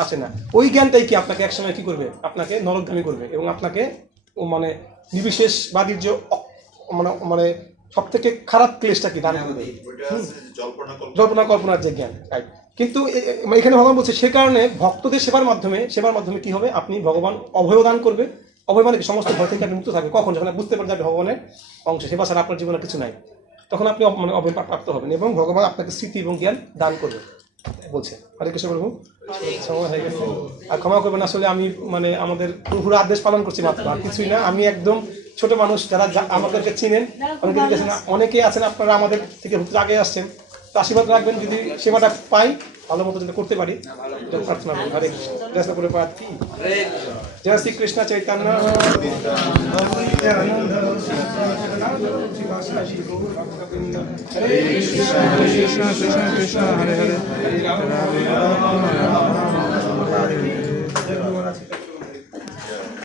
আসে না। ওই জ্ঞানটাই কি আপনাকে একসময় কি করবে? আপনাকে নরকগামী করবে, এবং আপনাকে মানে নির্বিশেষবাদীর যে মানে মানে সব থেকে খারাপ ক্লেশটা কি দান করবে, জল্পনা কল্পনার যে জ্ঞান। কিন্তু এখানে ভগবান বলছে সে কারণে ভক্তদের সেবার মাধ্যমে কি হবে? আপনি ভগবান অভয় দান করবে। অভয় মানে সমস্ত ভয় থেকে আপনি মুক্ত থাকবেন। কখন? যখন বুঝতে পারবেন যে ভগবানের অংশ, সেবা ছাড়া আপনার জীবনে কিছু নাই, তখন আপনি মানে অভয় প্রাপ্ত হবেন, এবং ভগবান আপনাকে স্মৃতি এবং জ্ঞান দান করবে বলছে। হরে কৃষ্ণ প্রভু, সময় হয়ে গেছে, আর ক্ষমা করবেন। আসলে আমি মানে আমাদের প্রভুর আদেশ পালন করছি মাত্র, আর কিছুই না। আমি একদম ছোট মানুষ, যারা আমাদেরকে চিনেন, অনেকে আছেন আপনারা আমাদের থেকে আগে আসছেন, তো আশীর্বাদ রাখবেন যদি সেবাটা পাই, ভালো মতো যদি করতে পারি, প্রার্থনা করি। হরে কৃষ্ণ করে পাঠ কি জয় Shrikrishna Chaitanya Krishna Krishna Krishna Hare Hare